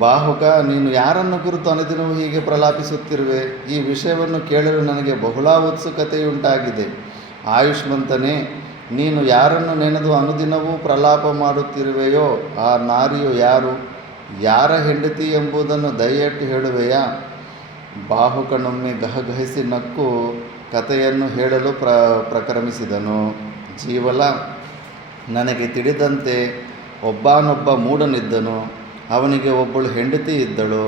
ಬಾಹುಕ, ನೀನು ಯಾರನ್ನು ಕುರಿತು ಅನುದಿನವೂ ಹೀಗೆ ಪ್ರಲಾಪಿಸುತ್ತಿರುವೆ? ಈ ವಿಷಯವನ್ನು ಕೇಳಲು ನನಗೆ ಬಹಳ ಉತ್ಸುಕತೆಯುಂಟಾಗಿದೆ. ಆಯುಷ್ಮಂತನೇ, ನೀನು ಯಾರನ್ನು ನೆನೆದು ಅನುದಿನವೂ ಪ್ರಲಾಪ ಮಾಡುತ್ತಿರುವೆಯೋ ಆ ನಾರಿಯು ಯಾರು? ಯಾರ ಹೆಂಡತಿ ಎಂಬುದನ್ನು ದಯವಿಟ್ಟು ಹೇಳುವೆಯಾ? ಬಾಹುಕನೊಮ್ಮೆ ಗಹಗಹಿಸಿ ನಕ್ಕು ಕಥೆಯನ್ನು ಹೇಳಲು ಪ್ರಕ್ರಮಿಸಿದನು. ಜೀವಲ, ನನಗೆ ತಿಳಿದಂತೆ ಒಬ್ಬನೊಬ್ಬ ಮೂಢನಿದ್ದನು. ಅವನಿಗೆ ಒಬ್ಬಳು ಹೆಂಡತಿ ಇದ್ದಳು.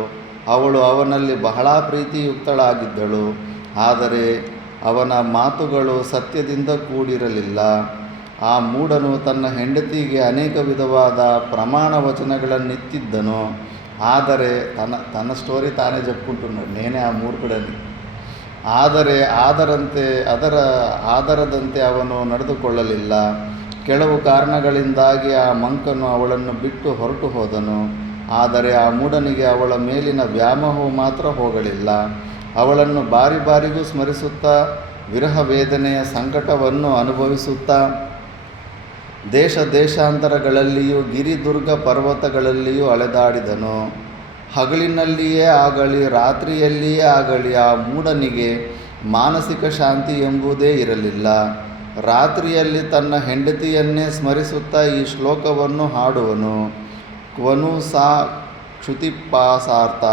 ಅವಳು ಅವನಲ್ಲಿ ಬಹಳ ಪ್ರೀತಿಯುಕ್ತಳಾಗಿದ್ದಳು. ಆದರೆ ಅವನ ಮಾತುಗಳು ಸತ್ಯದಿಂದ ಕೂಡಿರಲಿಲ್ಲ. ಆ ಮೂಢನು ತನ್ನ ಹೆಂಡತಿಗೆ ಅನೇಕ ವಿಧವಾದ ಪ್ರಮಾಣ ವಚನಗಳನ್ನಿತ್ತಿದ್ದನು. ಆದರೆ ತನ್ನ ಸ್ಟೋರಿ ತಾನೇ చెప్పుకుంటున్నాడు, నేనే ಆ ಮೂರ್ಖುಡని. ಆದರೆ ಆದರದಂತೆ ಅವನು ನಡೆದುಕೊಳ್ಳಲಿಲ್ಲ. ಕೆಲವು ಕಾರಣಗಳಿಂದಾಗಿ ಆ ಮಂಕನು ಅವಳನ್ನು ಬಿಟ್ಟು ಹೊರಟು ಹೋದನು. ಆದರೆ ಆ ಮೂಢನಿಗೆ ಅವಳ ಮೇಲಿನ ವ್ಯಾಮೋಹವು ಮಾತ್ರ ಹೋಗಲಿಲ್ಲ. ಅವಳನ್ನು ಬಾರಿ ಬಾರಿಗೂ ಸ್ಮರಿಸುತ್ತಾ ವಿರಹ ವೇದನೆಯ ಸಂಕಟವನ್ನು ಅನುಭವಿಸುತ್ತಾ ದೇಶಾಂತರಗಳಲ್ಲಿಯೂ ಗಿರಿದುರ್ಗ ಪರ್ವತಗಳಲ್ಲಿಯೂ ಅಲೆದಾಡಿದನು. ಹಗಲಿನಲ್ಲಿಯೇ ಆಗಲಿ ರಾತ್ರಿಯಲ್ಲಿಯೇ ಆಗಲಿ ಆ ಮೂಢನಿಗೆ ಮಾನಸಿಕ ಶಾಂತಿ ಎಂಬುದೇ ಇರಲಿಲ್ಲ. ರಾತ್ರಿಯಲ್ಲಿ ತನ್ನ ಹೆಂಡತಿಯನ್ನೇ ಸ್ಮರಿಸುತ್ತಾ ಈ ಶ್ಲೋಕವನ್ನು ಹಾಡುವನು. ಕ್ವನು ಸಾ ಕ್ಷುತಿಪಾಸಾರ್ಥ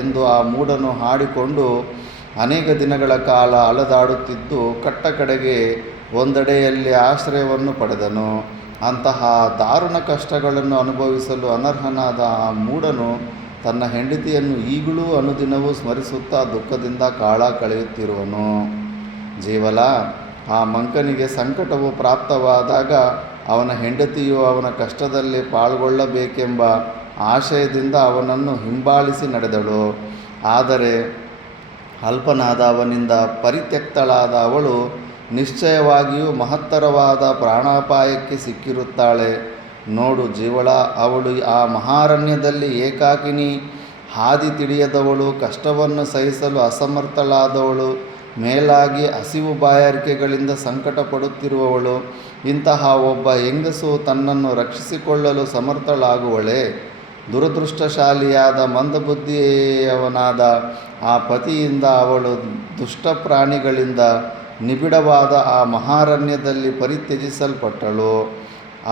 ಎಂದು ಆ ಮೂಢನು ಹಾಡಿಕೊಂಡು ಅನೇಕ ದಿನಗಳ ಕಾಲ ಅಲೆದಾಡುತ್ತಿದ್ದು ಕಡೆಗೆ ಒಂದೆಡೆಯಲ್ಲಿ ಆಶ್ರಯವನ್ನು ಪಡೆದನು. ಅಂತಹ ದಾರುಣ ಕಷ್ಟಗಳನ್ನು ಅನುಭವಿಸಲು ಅನರ್ಹನಾದ ಆ ಮೂಢನು ತನ್ನ ಹೆಂಡತಿಯನ್ನು ಈಗಲೂ ಅನುದಿನವೂ ಸ್ಮರಿಸುತ್ತಾ ದುಃಖದಿಂದ ಕಾಲ ಕಳೆಯುತ್ತಿರುವನು. ಜೀವಲ, ಆ ಮಂಕನಿಗೆ ಸಂಕಟವು ಪ್ರಾಪ್ತವಾದಾಗ ಅವನ ಹೆಂಡತಿಯು ಅವನ ಕಷ್ಟದಲ್ಲಿ ಪಾಲ್ಗೊಳ್ಳಬೇಕೆಂಬ ಆಶಯದಿಂದ ಅವನನ್ನು ಹಿಂಬಾಲಿಸಿ ನಡೆದಳು. ಆದರೆ ಅಲ್ಪನಾದ ಅವನಿಂದ ಪರಿತ್ಯಕ್ತಳಾದ ಅವಳು ನಿಶ್ಚಯವಾಗಿಯೂ ಮಹತ್ತರವಾದ ಪ್ರಾಣಾಪಾಯಕ್ಕೆ ಸಿಕ್ಕಿರುತ್ತಾಳೆ. ನೋಡು ಜೀವಳ, ಅವಳು ಆ ಮಹಾರಣ್ಯದಲ್ಲಿ ಏಕಾಕಿನಿ, ಹಾದಿ ತಿಳಿಯದವಳು, ಕಷ್ಟವನ್ನು ಸಹಿಸಲು ಅಸಮರ್ಥಳಾದವಳು, ಮೇಲಾಗಿ ಹಸಿವು ಬಾಯಾರಿಕೆಗಳಿಂದ ಸಂಕಟ ಪಡುತ್ತಿರುವವಳು. ಇಂತಹ ಒಬ್ಬ ಹೆಂಗಸು ತನ್ನನ್ನು ರಕ್ಷಿಸಿಕೊಳ್ಳಲು ಸಮರ್ಥಳಾಗುವಳೆ? ದುರದೃಷ್ಟಶಾಲಿಯಾದ ಮಂದಬುದ್ಧಿಯವನಾದ ಆ ಪತಿಯಿಂದ ಅವಳು ದುಷ್ಟ ಪ್ರಾಣಿಗಳಿಂದ ನಿಬಿಡವಾದ ಆ ಮಹಾರಣ್ಯದಲ್ಲಿ ಪರಿತ್ಯಜಿಸಲ್ಪಟ್ಟಳು.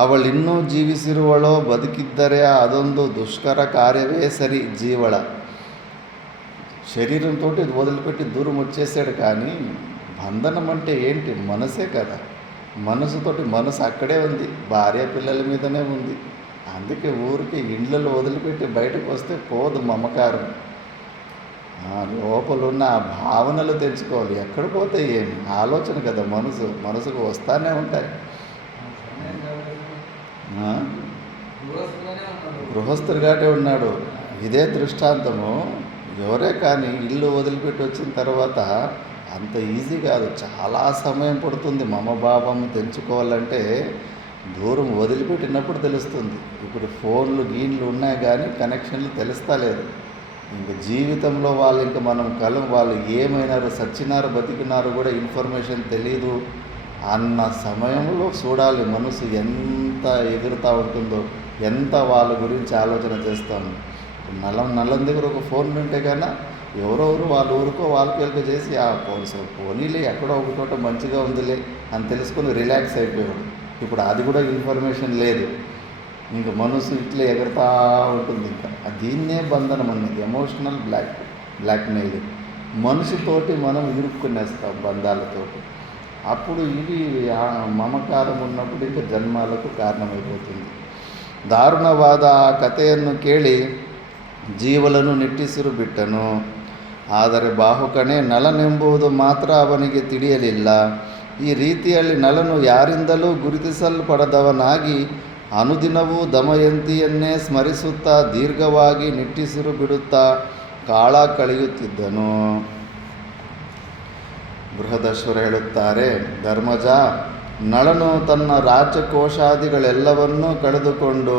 ಅವಳಿನ್ನೂ ಜೀವಿಸಿರುವಳೋ ಬದುಕಿದ್ದರೆ ಅದೊಂದು దుష్కర కార్యమే సరి. జీవళ శరీరంతో ఇది వదిలిపెట్టి దూరం వచ్చేసాడు, కానీ బంధనం అంటే ఏంటి? మనసే కదా. మనసుతోటి మనసు అక్కడే ఉంది, భార్య పిల్లల మీదనే ఉంది. అందుకే ఊరికి ఇండ్లలో వదిలిపెట్టి బయటకు వస్తే పోదు మమకారం. లోపలున్న ఆ భావనలు తెచ్చుకోవాలి. ఎక్కడ పోతే ఏమి ఆలోచన కదా, మనసుకు వస్తానే ఉంటాయి. గృహస్థుడిగానే ఉన్నాడు. ఇదే దృష్టాంతము. ఎవరే కానీ ఇల్లు వదిలిపెట్టి వచ్చిన తర్వాత అంత ఈజీ కాదు, చాలా సమయం పడుతుంది. మమభావం తెంచుకోవాలంటే దూరం వదిలిపెట్టినప్పుడు తెలుస్తుంది. ఇప్పుడు ఫోన్లు గీన్లు ఉన్నాయి కానీ కనెక్షన్లు తెలుస్తలేదు. ఇంక జీవితంలో వాళ్ళు ఇంక వాళ్ళు ఏమైనారు, సచ్చినారు, బతికినారు కూడా ఇన్ఫర్మేషన్ తెలీదు అన్న సమయంలో చూడాలి మనసు ఎంత ఎగురుతూ ఉంటుందో, ఎంత వాళ్ళ గురించి ఆలోచన చేస్తాను. నల్లం దగ్గర ఒక ఫోన్ ఉంటే కన్నా ఎవరెవరు వాళ్ళ ఊరికో వాళ్ళకి చేసి ఆ పోనీలే ఎక్కడో ఒక చోట మంచిగా ఉందిలే అని తెలుసుకొని రిలాక్స్ అయిపోయాడు. ఇప్పుడు అది కూడా ఇన్ఫర్మేషన్ లేదు. ఇంక మనసు ఇట్లా ఎగురుతూ ఉంటుంది. ఇంకా దీన్నే బంధనం అన్నది, ఎమోషనల్ బ్లాక్మెయిల్. మనిషితోటి మనం ఇరుక్కునేస్తాం బంధాలతోటి. అప్పుడు ఇవి మమకారం ఉన్నప్పుడు ఇంకా జన్మాలకు ಕಾರಣమైపోతుంది. ದಾರುಣವಾದ ಆ ಕಥೆಯನ್ನು ಕೇಳಿ ಜೀವಲನು ನಿಟ್ಟುಸಿರು ಬಿಟ್ಟನು. ಆದರೆ ಬಾಹುಕನೇ ನಲನೆಂಬುದು ಮಾತ್ರ ಅವನಿಗೆ ತಿಳಿಯಲಿಲ್ಲ. ಈ ರೀತಿಯಲ್ಲಿ ನಲನು ಯಾರಿಂದಲೂ ಗುರುತಿಸಲ್ಪಡದವನಾಗಿ ಅನುದಿನವೂ ದಮಯಂತಿಯನ್ನೇ ಸ್ಮರಿಸುತ್ತಾ ದೀರ್ಘವಾಗಿ ನಿಟ್ಟುಸಿರು ಬಿಡುತ್ತಾ ಕಾಲ ಕಳೆಯುತ್ತಿದ್ದನು. ಬೃಹದಶ್ವರ ಹೇಳುತ್ತಾರೆ, ಧರ್ಮಜ, ನಳನು ತನ್ನ ರಾಜ್ಯಕೋಶಾದಿಗಳೆಲ್ಲವನ್ನೂ ಕಳೆದುಕೊಂಡು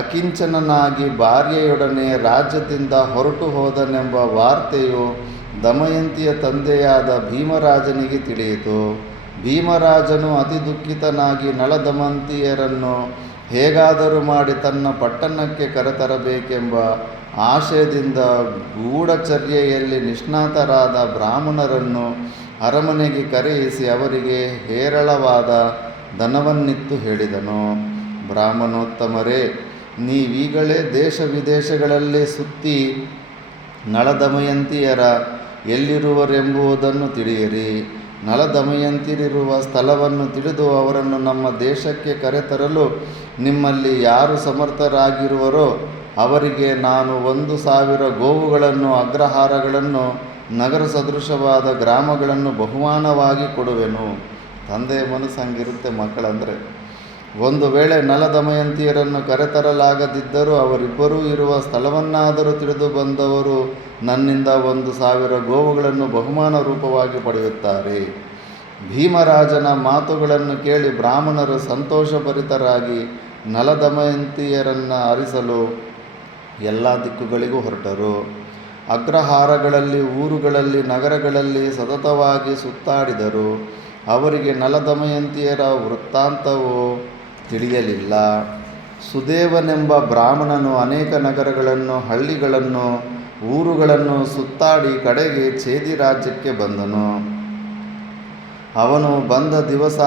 ಅಕಿಂಚನನಾಗಿ ಭಾರ್ಯೆಯೊಡನೆ ರಾಜ್ಯದಿಂದ ಹೊರಟು ಹೋದನೆಂಬ ವಾರ್ತೆಯು ದಮಯಂತಿಯ ತಂದೆಯಾದ ಭೀಮರಾಜನಿಗೆ ತಿಳಿಯಿತು. ಭೀಮರಾಜನು ಅತಿ ದುಃಖಿತನಾಗಿ ನಳದಮಂತಿಯರನ್ನು ಹೇಗಾದರೂ ಮಾಡಿ ತನ್ನ ಪಟ್ಟಣಕ್ಕೆ ಕರೆತರಬೇಕೆಂಬ ಆಶಯದಿಂದ ಗೂಢಚರ್ಯೆಯಲ್ಲಿ ನಿಷ್ಣಾತರಾದ ಬ್ರಾಹ್ಮಣರನ್ನು ಅರಮನೆಗೆ ಕರೆಯಿಸಿ ಅವರಿಗೆ ಹೇರಳವಾದ ಧನವನ್ನಿತ್ತು ಹೇಳಿದನು. ಬ್ರಾಹ್ಮಣೋತ್ತಮರೇ, ನೀವೀಗಲೇ ದೇಶ ವಿದೇಶಗಳಲ್ಲಿ ಸುತ್ತಿ ನಳದಮಯಂತಿಯರ ಎಲ್ಲಿರುವರೆಂಬುದನ್ನು ತಿಳಿಯಿರಿ. ನಳದಮಯಂತಿರಿರುವ ಸ್ಥಳವನ್ನು ತಿಳಿದು ಅವರನ್ನು ನಮ್ಮ ದೇಶಕ್ಕೆ ಕರೆತರಲು ನಿಮ್ಮಲ್ಲಿ ಯಾರು ಸಮರ್ಥರಾಗಿರುವರೋ ಅವರಿಗೆ ನಾನು 1,000 ಗೋವುಗಳನ್ನು, ಅಗ್ರಹಾರಗಳನ್ನು, ನಗರ ಸದೃಶವಾದ ಗ್ರಾಮಗಳನ್ನು ಬಹುಮಾನವಾಗಿ ಕೊಡುವೆನು. ತಂದೆಯ ಮನಸ್ಸು ಹಂಗಿರುತ್ತೆ ಮಕ್ಕಳಂದರೆ. ಒಂದು ವೇಳೆ ನಲ ದಮಯಂತಿಯರನ್ನು ಕರೆತರಲಾಗದಿದ್ದರೂ ಅವರಿಬ್ಬರೂ ಇರುವ ಸ್ಥಳವನ್ನಾದರೂ ತಿಳಿದು ಬಂದವರು ನನ್ನಿಂದ 1,000 ಗೋವುಗಳನ್ನು ಬಹುಮಾನ ರೂಪವಾಗಿ ಪಡೆಯುತ್ತಾರೆ. ಭೀಮರಾಜನ ಮಾತುಗಳನ್ನು ಕೇಳಿ ಬ್ರಾಹ್ಮಣರು ಸಂತೋಷಭರಿತರಾಗಿ ನಲ ದಮಯಂತಿಯರನ್ನು ಹರಿಸಲು ಎಲ್ಲ ದಿಕ್ಕುಗಳಿಗೂ ಹೊರಟರು. ಅಗ್ರಹಾರಗಳಲ್ಲಿ, ಊರುಗಳಲ್ಲಿ, ನಗರಗಳಲ್ಲಿ ಸತತವಾಗಿ ಸುತ್ತಾಡಿದರು. ಅವರಿಗೆ ನಲ ದಮಯಂತಿಯರ ವೃತ್ತಾಂತವು ತಿಳಿಯಲಿಲ್ಲ. ಸುದೇವನೆಂಬ ಬ್ರಾಹ್ಮಣನು ಅನೇಕ ನಗರಗಳನ್ನು, ಹಳ್ಳಿಗಳನ್ನು, ಊರುಗಳನ್ನು ಸುತ್ತಾಡಿ ಕಡೆಗೆ ಛೇದಿ ರಾಜ್ಯಕ್ಕೆ ಬಂದನು. ಅವನು ಬಂದ ದಿವಸ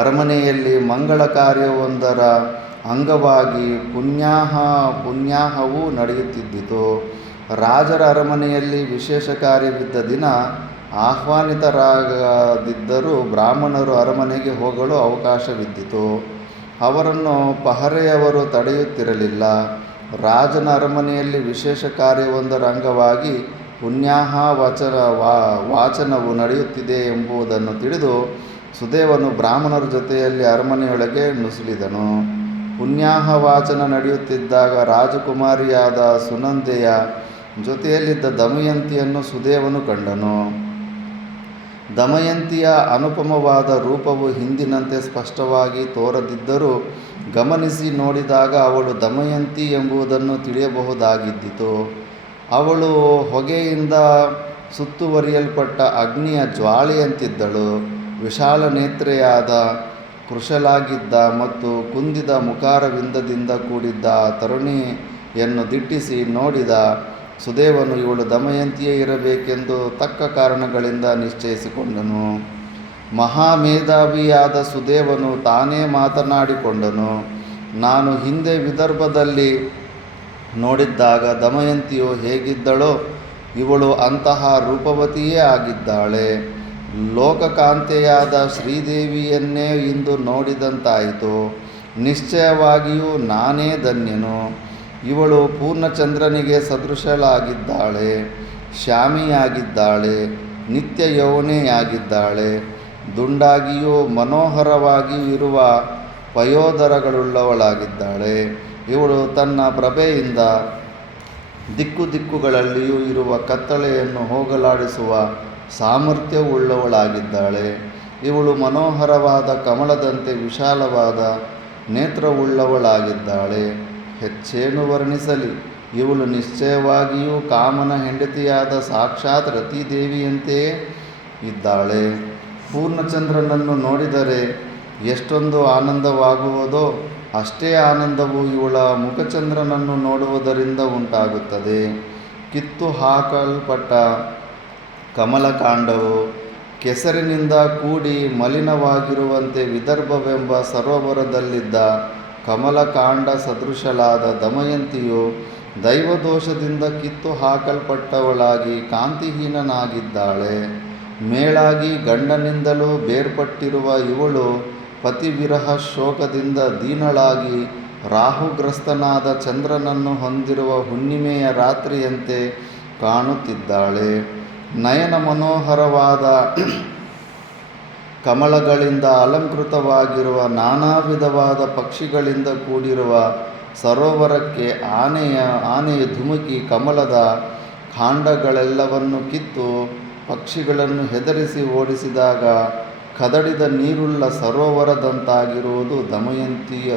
ಅರಮನೆಯಲ್ಲಿ ಮಂಗಳ ಕಾರ್ಯವೊಂದರ ಅಂಗವಾಗಿ ಪುಣ್ಯಾಹವೂ ನಡೆಯುತ್ತಿದ್ದಿತು. ರಾಜರ ಅರಮನೆಯಲ್ಲಿ ವಿಶೇಷ ಕಾರ್ಯವಿದ್ದ ದಿನ ಆಹ್ವಾನಿತರಾಗದಿದ್ದರೂ ಬ್ರಾಹ್ಮಣರು ಅರಮನೆಗೆ ಹೋಗಲು ಅವಕಾಶವಿದ್ದಿತು. ಅವರನ್ನು ಪಹರೆಯವರು ತಡೆಯುತ್ತಿರಲಿಲ್ಲ. ರಾಜನ ಅರಮನೆಯಲ್ಲಿ ವಿಶೇಷ ಕಾರ್ಯವೊಂದರ ಅಂಗವಾಗಿ ಪುಣ್ಯಾಹ ವಾಚನವು ನಡೆಯುತ್ತಿದೆ ಎಂಬುದನ್ನು ತಿಳಿದು ಸುದೇವನು ಬ್ರಾಹ್ಮಣರ ಜೊತೆಯಲ್ಲಿ ಅರಮನೆಯೊಳಗೆ ನುಸುಳಿದನು. ಪುಣ್ಯಾಹ ವಾಚನ ನಡೆಯುತ್ತಿದ್ದಾಗ ರಾಜಕುಮಾರಿಯಾದ ಸುನಂದೆಯ ಜೊತೆಯಲ್ಲಿದ್ದ ದಮಯಂತಿಯನ್ನು ಸುದೇವನು ಕಂಡನು. ದಮಯಂತಿಯ ಅನುಪಮವಾದ ರೂಪವು ಹಿಂದಿನಂತೆ ಸ್ಪಷ್ಟವಾಗಿ ತೋರದಿದ್ದರೂ ಗಮನಿಸಿ ನೋಡಿದಾಗ ಅವಳು ದಮಯಂತಿ ಎಂಬುದನ್ನು ತಿಳಿಯಬಹುದಾಗಿದ್ದಿತು. ಅವಳು ಹೊಗೆಯಿಂದ ಸುತ್ತುವರಿಯಲ್ಪಟ್ಟ ಅಗ್ನಿಯ ಜ್ವಾಲೆಯಂತಿದ್ದಳು. ವಿಶಾಲ ನೇತ್ರೆಯಾದ, ಕೃಶಲಾಗಿದ್ದ ಮತ್ತು ಕುಂದಿದ ಮುಖಾರವಿಂದದಿಂದ ಕೂಡಿದ್ದ ಆ ತರುಣಿಯನ್ನು ದಿಟ್ಟಿಸಿ ನೋಡಿದ ಸುದೇವನು ಇವಳು ದಮಯಂತಿಯೇ ಇರಬೇಕೆಂದು ತಕ್ಕ ಕಾರಣಗಳಿಂದ ನಿಶ್ಚಯಿಸಿಕೊಂಡನು. ಮಹಾಮೇಧಾವಿಯಾದ ಸುದೇವನು ತಾನೇ ಮಾತನಾಡಿಕೊಂಡನು. ನಾನು ಹಿಂದೆ ವಿದರ್ಭದಲ್ಲಿ ನೋಡಿದ್ದಾಗ ದಮಯಂತಿಯು ಹೇಗಿದ್ದಳೋ ಇವಳು ಅಂತಹ ರೂಪವತಿಯೇ ಆಗಿದ್ದಾಳೆ. ಲೋಕಕಾಂತೆಯಾದ ಶ್ರೀದೇವಿಯನ್ನೇ ಇಂದು ನೋಡಿದಂತಾಯಿತು. ನಿಶ್ಚಯವಾಗಿಯೂ ನಾನೇ ಧನ್ಯನು. ಇವಳು ಪೂರ್ಣಚಂದ್ರನಿಗೆ ಸದೃಶಳಾಗಿದ್ದಾಳೆ, ಶ್ಯಾಮಿಯಾಗಿದ್ದಾಳೆ, ನಿತ್ಯ ಯೌವನೆಯಾಗಿದ್ದಾಳೆ. ದುಂಡಾಗಿಯೂ ಮನೋಹರವಾಗಿಯೂ ಇರುವ ಪಯೋದರಗಳುಳ್ಳವಳಾಗಿದ್ದಾಳೆ. ಇವಳು ತನ್ನ ಪ್ರಭೆಯಿಂದ ದಿಕ್ಕುಗಳಲ್ಲಿಯೂ ಇರುವ ಕತ್ತಲೆಯನ್ನು ಹೋಗಲಾಡಿಸುವ ಸಾಮರ್ಥ್ಯವುಳ್ಳವಳಾಗಿದ್ದಾಳೆ. ಇವಳು ಮನೋಹರವಾದ ಕಮಲದಂತೆ ವಿಶಾಲವಾದ ನೇತ್ರವುಳ್ಳವಳಾಗಿದ್ದಾಳೆ. ಹೆಚ್ಚೇನು ವರ್ಣಿಸಲಿ, ಇವಳು ನಿಶ್ಚಯವಾಗಿಯೂ ಕಾಮನ ಹೆಂಡತಿಯಾದ ಸಾಕ್ಷಾತ್ ರತಿದೇವಿಯಂತೆಯೇ ಇದ್ದಾಳೆ. ಪೂರ್ಣಚಂದ್ರನನ್ನು ನೋಡಿದರೆ ಎಷ್ಟೊಂದು ಆನಂದವಾಗುವುದೋ ಅಷ್ಟೇ ಆನಂದವು ಇವಳ ಮುಖಚಂದ್ರನನ್ನು ನೋಡುವುದರಿಂದ ಉಂಟಾಗುತ್ತದೆ. ಕಿತ್ತು ಹಾಕಲ್ಪಟ್ಟ ಕಮಲಕಾಂಡವು ಕೆಸರಿನಿಂದ ಕೂಡಿ ಮಲಿನವಾಗಿರುವಂತೆ ವಿದರ್ಭವೆಂಬ ಸರೋವರದಲ್ಲಿದ್ದ ಕಮಲಕಾಂಡ ಸದೃಶಳಾದ ದಮಯಂತಿಯು ದೈವದೋಷದಿಂದ ಕಿತ್ತು ಹಾಕಲ್ಪಟ್ಟವಳಾಗಿ ಕಾಂತಿಹೀನನಾಗಿದ್ದಾಳೆ. ಮೇಳಾಗಿ ಗಂಡನಿಂದಲೂ ಬೇರ್ಪಟ್ಟಿರುವ ಇವಳು ಪತಿವಿರಹ ಶೋಕದಿಂದ ದೀನಳಾಗಿ ರಾಹುಗ್ರಸ್ತನಾದ ಚಂದ್ರನನ್ನು ಹೊಂದಿರುವ ಹುಣ್ಣಿಮೆಯ ರಾತ್ರಿಯಂತೆ ಕಾಣುತ್ತಿದ್ದಾಳೆ. ನಯನ ಮನೋಹರವಾದ ಕಮಲಗಳಿಂದ ಅಲಂಕೃತವಾಗಿರುವ ನಾನಾ ವಿಧವಾದ ಪಕ್ಷಿಗಳಿಂದ ಕೂಡಿರುವ ಸರೋವರಕ್ಕೆ ಆನೆಯ ಧುಮುಕಿ ಕಮಲದ ಕಾಂಡಗಳೆಲ್ಲವನ್ನು ಕಿತ್ತು ಪಕ್ಷಿಗಳನ್ನು ಹೆದರಿಸಿ ಓಡಿಸಿದಾಗ ಕದಡಿದ ನೀರುಳ್ಳ ಸರೋವರದಂತಾಗಿರುವುದು ದಮಯಂತಿಯ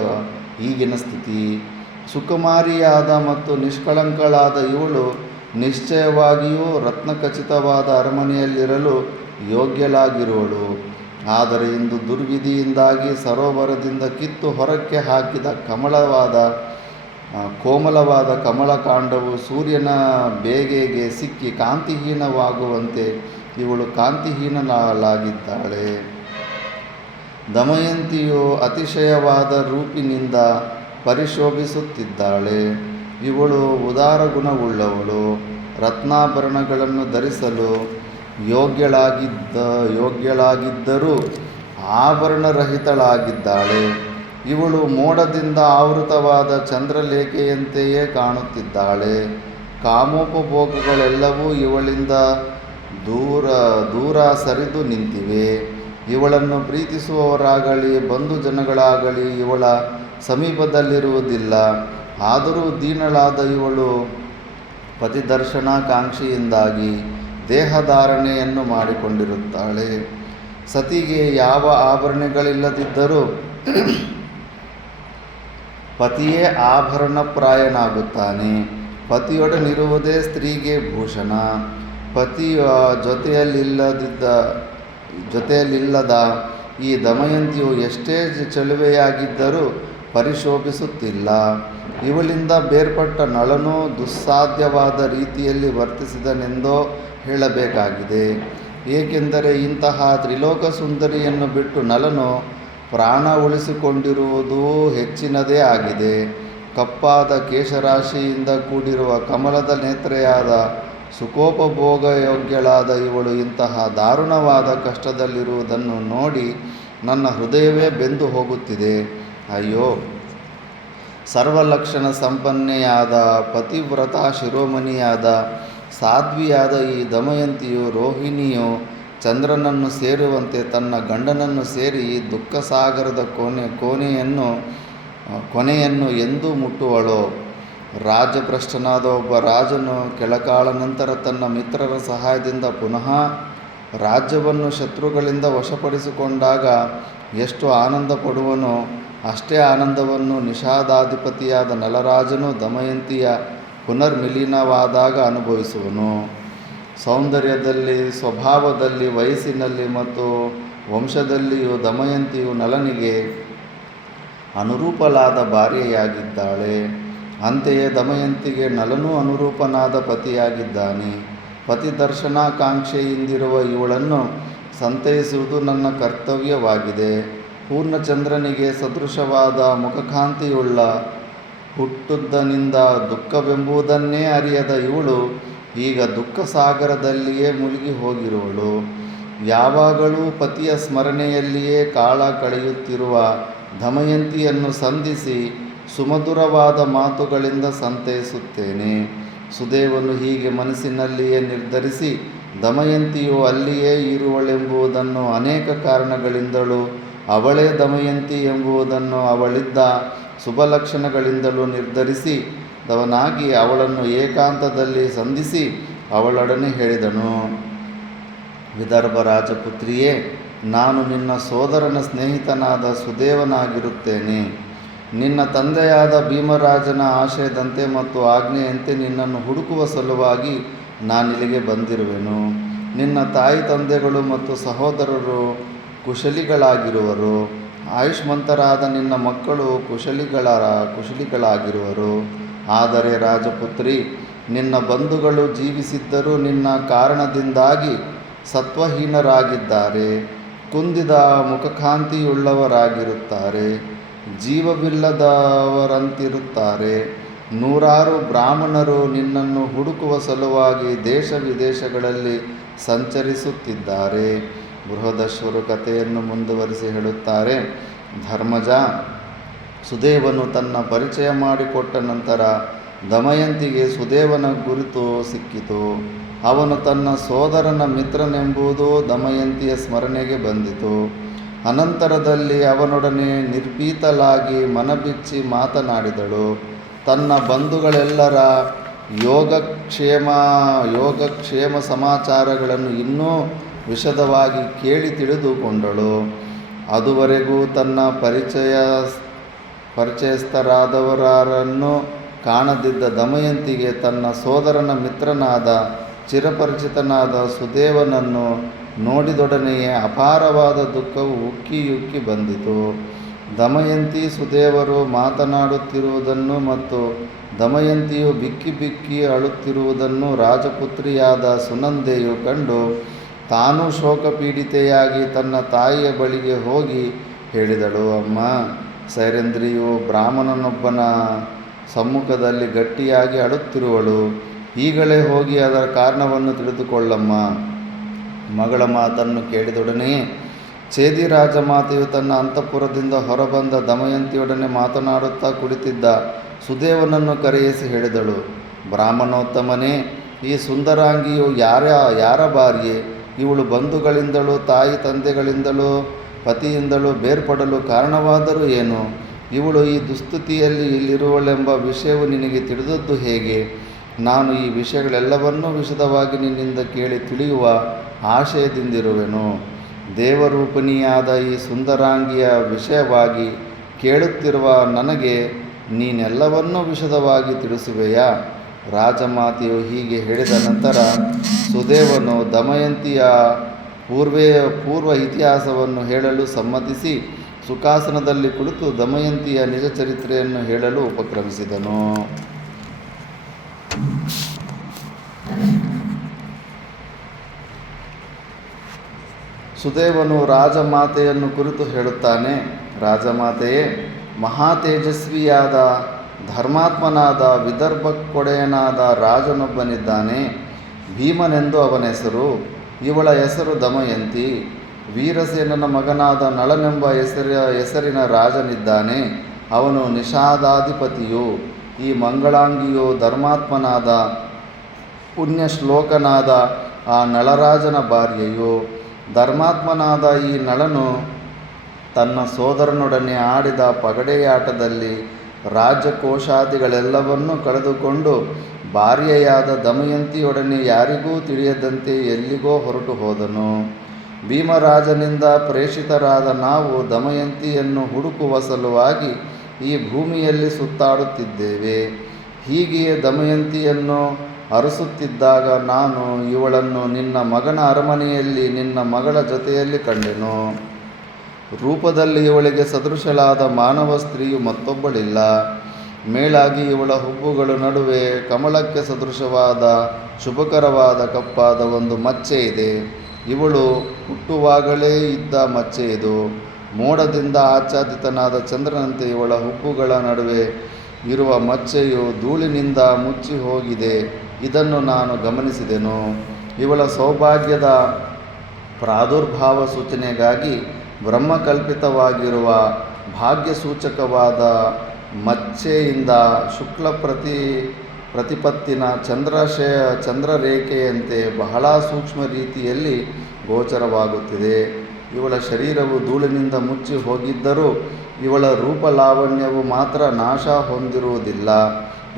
ಈಗಿನ ಸ್ಥಿತಿ. ಸುಕುಮಾರಿಯಾದ ಮತ್ತು ನಿಷ್ಕಳಂಕಳಾದ ಇವಳು ನಿಶ್ಚಯವಾಗಿಯೂ ರತ್ನಖಚಿತವಾದ ಅರಮನೆಯಲ್ಲಿರಲು ಯೋಗ್ಯಳಾಗಿರುವಳು. ಆದರೆ ಇಂದು ದುರ್ವಿಧಿಯಿಂದಾಗಿ ಸರೋವರದಿಂದ ಕಿತ್ತು ಹೊರಕ್ಕೆ ಹಾಕಿದ ಕೋಮಲವಾದ ಕಮಲಕಾಂಡವು ಸೂರ್ಯನ ಬೇಗೆಗೆ ಸಿಕ್ಕಿ ಕಾಂತಿಹೀನವಾಗುವಂತೆ ಇವಳು ಕಾಂತಿಹೀನಳಾಗಿದ್ದಾಳೆ. ದಮಯಂತಿಯು ಅತಿಶಯವಾದ ರೂಪಿನಿಂದ ಪರಿಶೋಭಿಸುತ್ತಿದ್ದಾಳೆ. ಇವಳು ಉದಾರ ಗುಣವುಳ್ಳವಳು, ರತ್ನಾಭರಣಗಳನ್ನು ಧರಿಸಲು ಯೋಗ್ಯಳಾಗಿದ್ದರೂ ಆಭರಣರಹಿತಳಾಗಿದ್ದಾಳೆ. ಇವಳು ಮೋಡದಿಂದ ಆವೃತವಾದ ಚಂದ್ರಲೇಖೆಯಂತೆಯೇ ಕಾಣುತ್ತಿದ್ದಾಳೆ. ಕಾಮೋಪಭೋಗಗಳೆಲ್ಲವೂ ಇವಳಿಂದ ದೂರ ದೂರ ಸರಿದು ನಿಂತಿವೆ. ಇವಳನ್ನು ಪ್ರೀತಿಸುವವರಾಗಲಿ ಬಂಧು ಜನಗಳಾಗಲಿ ಇವಳ ಸಮೀಪದಲ್ಲಿರುವುದಿಲ್ಲ. ಆದರೂ ದೀನಳಾದ ಇವಳು ಪತಿದರ್ಶನಾಕಾಂಕ್ಷೆಯಿಂದಾಗಿ ದೇಹಧಾರಣೆಯನ್ನು ಮಾಡಿಕೊಂಡಿರುತ್ತಾಳೆ. ಸತಿಗೆ ಯಾವ ಆಭರಣಗಳಿಲ್ಲದಿದ್ದರೂ ಪತಿಯೇ ಆಭರಣಪ್ರಾಯನಾಗುತ್ತಾನೆ. ಪತಿಯೊಡನಿರುವುದೇ ಸ್ತ್ರೀಗೆ ಭೂಷಣ. ಪತಿಯ ಜೊತೆಯಲ್ಲಿಲ್ಲದ ಈ ದಮಯಂತಿಯು ಎಷ್ಟೇ ಚೆಲುವೆಯಾಗಿದ್ದರೂ ಪರಿಶೋಭಿಸುತ್ತಿಲ್ಲ. ಇವಳಿಂದ ಬೇರ್ಪಟ್ಟ ನಳನು ದುಸ್ಸಾಧ್ಯವಾದ ರೀತಿಯಲ್ಲಿ ವರ್ತಿಸಿದನೆಂದೋ ಹೇಳಬೇಕಾಗಿದೆ. ಏಕೆಂದರೆ ಇಂತಹ ತ್ರಿಲೋಕ ಸುಂದರಿಯನ್ನು ಬಿಟ್ಟು ನಳನು ಪ್ರಾಣ ಉಳಿಸಿಕೊಂಡಿರುವುದೂ ಹೆಚ್ಚಿನದೇ ಆಗಿದೆ. ಕಪ್ಪಾದ ಕೇಶರಾಶಿಯಿಂದ ಕೂಡಿರುವ ಕಮಲದ ನೇತ್ರೆಯಾದ ಸುಖೋಪಭೋಗಯೋಗ್ಯಳಾದ ಇವಳು ಇಂತಹ ದಾರುಣವಾದ ಕಷ್ಟದಲ್ಲಿರುವುದನ್ನು ನೋಡಿ ನನ್ನ ಹೃದಯವೇ ಬೆಂದು ಹೋಗುತ್ತಿದೆ. ಅಯ್ಯೋ, ಸರ್ವಲಕ್ಷಣ ಸಂಪನ್ನೆಯಾದ ಪತಿವ್ರತ ಶಿರೋಮಣಿಯಾದ ಸಾಧ್ವಿಯಾದ ಈ ದಮಯಂತಿಯು ರೋಹಿಣಿಯು ಚಂದ್ರನನ್ನು ಸೇರುವಂತೆ ತನ್ನ ಗಂಡನನ್ನು ಸೇರಿ ಈ ದುಃಖಸಾಗರದ ಕೊನೆಯನ್ನು ಎಂದೂ ಮುಟ್ಟುವಳೋ? ರಾಜಭ್ರಷ್ಟನಾದ ಒಬ್ಬ ರಾಜನು ಕೆಲಕಾಲ ನಂತರ ತನ್ನ ಮಿತ್ರರ ಸಹಾಯದಿಂದ ಪುನಃ ರಾಜ್ಯವನ್ನು ಶತ್ರುಗಳಿಂದ ವಶಪಡಿಸಿಕೊಂಡಾಗ ಎಷ್ಟು ಆನಂದ ಪಡುವನೋ ಅಷ್ಟೇ ಆನಂದವನ್ನು ನಿಷಾದಾಧಿಪತಿಯಾದ ನಲರಾಜನು ದಮಯಂತಿಯ ಪುನರ್ಮಿಲನವಾದಾಗ ಅನುಭವಿಸುವನು. ಸೌಂದರ್ಯದಲ್ಲಿ, ಸ್ವಭಾವದಲ್ಲಿ, ವಯಸ್ಸಿನಲ್ಲಿ ಮತ್ತು ವಂಶದಲ್ಲಿಯೂ ದಮಯಂತಿಯು ನಲನಿಗೆ ಅನುರೂಪಲಾದ ಭಾರ್ಯೆಯಾಗಿದ್ದಾಳೆ. ಅಂತೆಯೇ ದಮಯಂತಿಗೆ ನಲನೂ ಅನುರೂಪನಾದ ಪತಿಯಾಗಿದ್ದಾನೆ. ಪತಿದರ್ಶನಾಕಾಂಕ್ಷೆಯಿಂದಿರುವ ಇವಳನ್ನು ಸಂತೈಸುವುದು ನನ್ನ ಕರ್ತವ್ಯವಾಗಿದೆ. ಪೂರ್ಣಚಂದ್ರನಿಗೆ ಸದೃಶವಾದ ಮುಖಕಾಂತಿಯುಳ್ಳ ಹುಟ್ಟುದನಿಂದ ದುಃಖವೆಂಬುದನ್ನೇ ಅರಿಯದ ಇವಳು ಈಗ ದುಃಖಸಾಗರದಲ್ಲಿಯೇ ಮುಳುಗಿ ಹೋಗಿರುವಳು. ಯಾವಾಗಲೂ ಪತಿಯ ಸ್ಮರಣೆಯಲ್ಲಿಯೇ ಕಾಲ ಕಳೆಯುತ್ತಿರುವ ದಮಯಂತಿಯನ್ನು ಸಂಧಿಸಿ ಸುಮಧುರವಾದ ಮಾತುಗಳಿಂದ ಸಂತೈಸುತ್ತೇನೆ. ಸುದೇವನು ಹೀಗೆ ಮನಸ್ಸಿನಲ್ಲಿಯೇ ನಿರ್ಧರಿಸಿ ದಮಯಂತಿಯು ಅಲ್ಲಿಯೇ ಇರುವಳೆಂಬುದನ್ನು ಅನೇಕ ಕಾರಣಗಳಿಂದಲೂ ಅವಳೇ ದಮಯಂತಿ ಎಂಬುದನ್ನು ಅವಳಿದ್ದ ಶುಭಲಕ್ಷಣಗಳಿಂದಲೂ ನಿರ್ಧರಿಸಿ ದವನಾಗಿ ಅವಳನ್ನು ಏಕಾಂತದಲ್ಲಿ ಸಂಧಿಸಿ ಅವಳೊಡನೆ ಹೇಳಿದನು. ವಿದರ್ಭ ರಾಜಪುತ್ರಿಯೇ, ನಾನು ನಿನ್ನ ಸೋದರನ ಸ್ನೇಹಿತನಾದ ಸುದೇವನಾಗಿರುತ್ತೇನೆ. ನಿನ್ನ ತಂದೆಯಾದ ಭೀಮರಾಜನ ಆಶಯದಂತೆ ಮತ್ತು ಆಜ್ಞೆಯಂತೆ ನಿನ್ನನ್ನು ಹುಡುಕುವ ಸಲುವಾಗಿ ನಾನಿಲ್ಲಿಗೆ ಬಂದಿರುವೆನು. ನಿನ್ನ ತಾಯಿ ತಂದೆಗಳು ಮತ್ತು ಸಹೋದರರು ಕುಶಲಿಗಳಾಗಿರುವರು. ಆಯುಷ್ಮಂತರಾದ ನಿನ್ನ ಮಕ್ಕಳು ಕುಶಲಿಗಳಾಗಿರುವರು. ಆದರೆ ರಾಜಪುತ್ರಿ, ನಿನ್ನ ಬಂಧುಗಳು ಜೀವಿಸಿದ್ದರೂ ನಿನ್ನ ಕಾರಣದಿಂದಾಗಿ ಸತ್ವಹೀನರಾಗಿದ್ದಾರೆ. ಕುಂದಿದ ಮುಖಕಾಂತಿಯುಳ್ಳವರಾಗಿರುತ್ತಾರೆ. ಜೀವವಿಲ್ಲದವರಂತಿರುತ್ತಾರೆ. ನೂರಾರು ಬ್ರಾಹ್ಮಣರು ನಿನ್ನನ್ನು ಹುಡುಕುವ ಸಲುವಾಗಿ ದೇಶ ವಿದೇಶಗಳಲ್ಲಿ ಸಂಚರಿಸುತ್ತಿದ್ದಾರೆ. ಬೃಹದಶ್ವರು ಕಥೆಯನ್ನು ಮುಂದುವರಿಸಿ ಹೇಳುತ್ತಾರೆ. ಧರ್ಮಜ, ಸುದೇವನು ತನ್ನ ಪರಿಚಯ ಮಾಡಿಕೊಟ್ಟ ನಂತರ ದಮಯಂತಿಗೆ ಸುದೇವನ ಗುರುತು ಸಿಕ್ಕಿತು. ಅವನು ತನ್ನ ಸೋದರನ ಮಿತ್ರನೆಂಬುದು ದಮಯಂತಿಯ ಸ್ಮರಣೆಗೆ ಬಂದಿತು. ಅನಂತರದಲ್ಲಿ ಅವನೊಡನೆ ನಿರ್ಭೀತಲಾಗಿ ಮನಬಿಚ್ಚಿ ಮಾತನಾಡಿದಳು. ತನ್ನ ಬಂಧುಗಳೆಲ್ಲರ ಯೋಗಕ್ಷೇಮ ಸಮಾಚಾರಗಳನ್ನು ಇನ್ನೂ ವಿಶದವಾಗಿ ಕೇಳಿ ತಿಳಿದುಕೊಂಡಳು. ಅದುವರೆಗೂ ತನ್ನ ಪರಿಚಯಸ್ಥರಾದವರನ್ನು ಕಾಣದಿದ್ದ ದಮಯಂತಿಗೆ ತನ್ನ ಸೋದರನ ಮಿತ್ರನಾದ ಚಿರಪರಿಚಿತನಾದ ಸುದೇವನನ್ನು ನೋಡಿದೊಡನೆಯೇ ಅಪಾರವಾದ ದುಃಖವು ಉಕ್ಕಿ ಬಂದಿತು. ದಮಯಂತಿ ಸುದೇವರು ಮಾತನಾಡುತ್ತಿರುವುದನ್ನು ಮತ್ತು ದಮಯಂತಿಯು ಬಿಕ್ಕಿ ಅಳುತ್ತಿರುವುದನ್ನು ರಾಜಪುತ್ರಿಯಾದ ಸುನಂದೆಯು ಕಂಡು ತಾನೂ ಶೋಕಪೀಡಿತೆಯಾಗಿ ತನ್ನ ತಾಯಿಯ ಬಳಿಗೆ ಹೋಗಿ ಹೇಳಿದಳು. ಅಮ್ಮ, ಸೈರಂಧ್ರಿಯು ಬ್ರಾಹ್ಮಣನೊಬ್ಬನ ಸಮ್ಮುಖದಲ್ಲಿ ಗಟ್ಟಿಯಾಗಿ ಅಳುತ್ತಿರುವಳು. ಈಗಲೇ ಹೋಗಿ ಅದರ ಕಾರಣವನ್ನು ತಿಳಿದುಕೊಳ್ಳಮ್ಮ. ಮಗಳ ಮಾತನ್ನು ಕೇಳಿದೊಡನೆಯೇ ಛೇದಿ ರಾಜಮಾತೆಯು ತನ್ನ ಅಂತಃಪುರದಿಂದ ಹೊರಬಂದ ದಮಯಂತಿಯೊಡನೆ ಮಾತನಾಡುತ್ತಾ ಕುಳಿತಿದ್ದ ಸುದೇವನನ್ನು ಕರೆಯಿಸಿ ಹೇಳಿದಳು. ಬ್ರಾಹ್ಮಣೋತ್ತಮನೇ, ಈ ಸುಂದರಾಂಗಿಯು ಯಾರ ಭಾರ್ಯೆ? ಇವಳು ಬಂಧುಗಳಿಂದಲೂ ತಾಯಿ ತಂದೆಗಳಿಂದಲೂ ಪತಿಯಿಂದಲೂ ಬೇರ್ಪಡಲು ಕಾರಣವಾದರೂ ಏನು? ಇವಳು ಈ ದುಸ್ಥಿತಿಯಲ್ಲಿ ಇಲ್ಲಿರುವಳೆಂಬ ವಿಷಯವು ನಿನಗೆ ತಿಳಿದದ್ದು ಹೇಗೆ? ನಾನು ಈ ವಿಷಯಗಳೆಲ್ಲವನ್ನೂ ವಿಶದವಾಗಿ ನಿನ್ನಿಂದ ಕೇಳಿ ತಿಳಿಯುವ ಆಶಯದಿಂದಿರುವೆನು. ದೇವರೂಪಿಣಿಯಾದ ಈ ಸುಂದರಾಂಗಿಯ ವಿಷಯವಾಗಿ ಕೇಳುತ್ತಿರುವ ನನಗೆ ನೀನೆಲ್ಲವನ್ನೂ ವಿಶದವಾಗಿ ತಿಳಿಸುವೆಯಾ? ರಾಜಮಾತೆಯು ಹೀಗೆ ಹೇಳಿದ ನಂತರ ಸುದೇವನು ದಮಯಂತಿಯ ಪೂರ್ವ ಇತಿಹಾಸವನ್ನು ಹೇಳಲು ಸಮ್ಮತಿಸಿ ಸುಖಾಸನದಲ್ಲಿ ಕುಳಿತು ದಮಯಂತಿಯ ನಿಜ ಚರಿತ್ರೆಯನ್ನು ಹೇಳಲು ಉಪಕ್ರಮಿಸಿದನು. ಸುದೇವನು ರಾಜಮಾತೆಯನ್ನು ಕುರಿತು ಹೇಳುತ್ತಾನೆ. ರಾಜಮಾತೆಯೇ, ಮಹಾತೇಜಸ್ವಿಯಾದ ಧರ್ಮಾತ್ಮನಾದ ವಿದರ್ಭಕ್ಕೊಡೆಯನಾದ ರಾಜನೊಬ್ಬನಿದ್ದಾನೆ. ಭೀಮನೆಂದು ಅವನ ಹೆಸರು. ಇವಳ ಹೆಸರು ದಮಯಂತಿ. ವೀರಸೇನನ ಮಗನಾದ ನಳನೆಂಬ ಹೆಸರಿನ ರಾಜನಿದ್ದಾನೆ. ಅವನು ನಿಷಾದಾಧಿಪತಿಯು. ಈ ಮಂಗಳಾಂಗಿಯು ಧರ್ಮಾತ್ಮನಾದ ಪುಣ್ಯಶ್ಲೋಕನಾದ ಆ ನಳರಾಜನ ಭಾರ್ಯೆಯು. ಧರ್ಮಾತ್ಮನಾದ ಈ ನಳನು ತನ್ನ ಸೋದರನೊಡನೆ ಆಡಿದ ಪಗಡೆಯಾಟದಲ್ಲಿ ರಾಜಕೋಶಾದಿಗಳೆಲ್ಲವನ್ನೂ ಕಳೆದುಕೊಂಡು ಭಾರ್ಯೆಯಾದ ದಮಯಂತಿಯೊಡನೆ ಯಾರಿಗೂ ತಿಳಿಯದಂತೆ ಎಲ್ಲಿಗೋ ಹೊರಟು ಹೋದನು. ಭೀಮರಾಜನಿಂದ ಪ್ರೇಷಿತರಾದ ನಾವು ದಮಯಂತಿಯನ್ನು ಹುಡುಕುವ ಸಲುವಾಗಿ ಈ ಭೂಮಿಯಲ್ಲಿ ಸುತ್ತಾಡುತ್ತಿದ್ದೇವೆ. ಹೀಗೆಯೇ ದಮಯಂತಿಯನ್ನು ಅರಸುತ್ತಿದ್ದಾಗ ನಾನು ಇವಳನ್ನು ನಿನ್ನ ಮಗನ ಅರಮನೆಯಲ್ಲಿ ನಿನ್ನ ಮಗಳ ಜೊತೆಯಲ್ಲಿ ಕಂಡೆನು. ರೂಪದಲ್ಲಿ ಇವಳಿಗೆ ಸದೃಶಳಾದ ಮಾನವ ಸ್ತ್ರೀಯು ಮತ್ತೊಬ್ಬಳಿಲ್ಲ. ಮೇಲಾಗಿ ಇವಳ ಹುಬ್ಬುಗಳ ನಡುವೆ ಕಮಲಕ್ಕೆ ಸದೃಶವಾದ ಶುಭಕರವಾದ ಕಪ್ಪಾದ ಒಂದು ಮಚ್ಚೆ ಇದೆ. ಇವಳು ಹುಟ್ಟುವಾಗಲೇ ಇದ್ದ ಮಚ್ಚೆ ಇದು. ಮೋಡದಿಂದ ಆಚ್ಛಾದಿತನಾದ ಚಂದ್ರನಂತೆ ಇವಳ ಹುಬ್ಬುಗಳ ನಡುವೆ ಇರುವ ಮಚ್ಚೆಯು ಧೂಳಿನಿಂದ ಮುಚ್ಚಿ ಹೋಗಿದೆ. ಇದನ್ನು ನಾನು ಗಮನಿಸಿದೆನು. ಇವಳ ಸೌಭಾಗ್ಯದ ಪ್ರಾದುರ್ಭಾವ ಸೂಚನೆಗಾಗಿ ಬ್ರಹ್ಮಕಲ್ಪಿತವಾಗಿರುವ ಭಾಗ್ಯಸೂಚಕವಾದ ಮಚ್ಚೆಯಿಂದ ಶುಕ್ಲ ಪ್ರತಿಪತ್ತಿನ ಚಂದ್ರರೇಖೆಯಂತೆ ಬಹಳ ಸೂಕ್ಷ್ಮ ರೀತಿಯಲ್ಲಿ ಗೋಚರವಾಗುತ್ತಿದೆ. ಇವಳ ಶರೀರವು ಧೂಳಿನಿಂದ ಮುಚ್ಚಿ ಹೋಗಿದ್ದರೂ ಇವಳ ರೂಪಲಾವಣ್ಯವು ಮಾತ್ರ ನಾಶ ಹೊಂದಿರುವುದಿಲ್ಲ.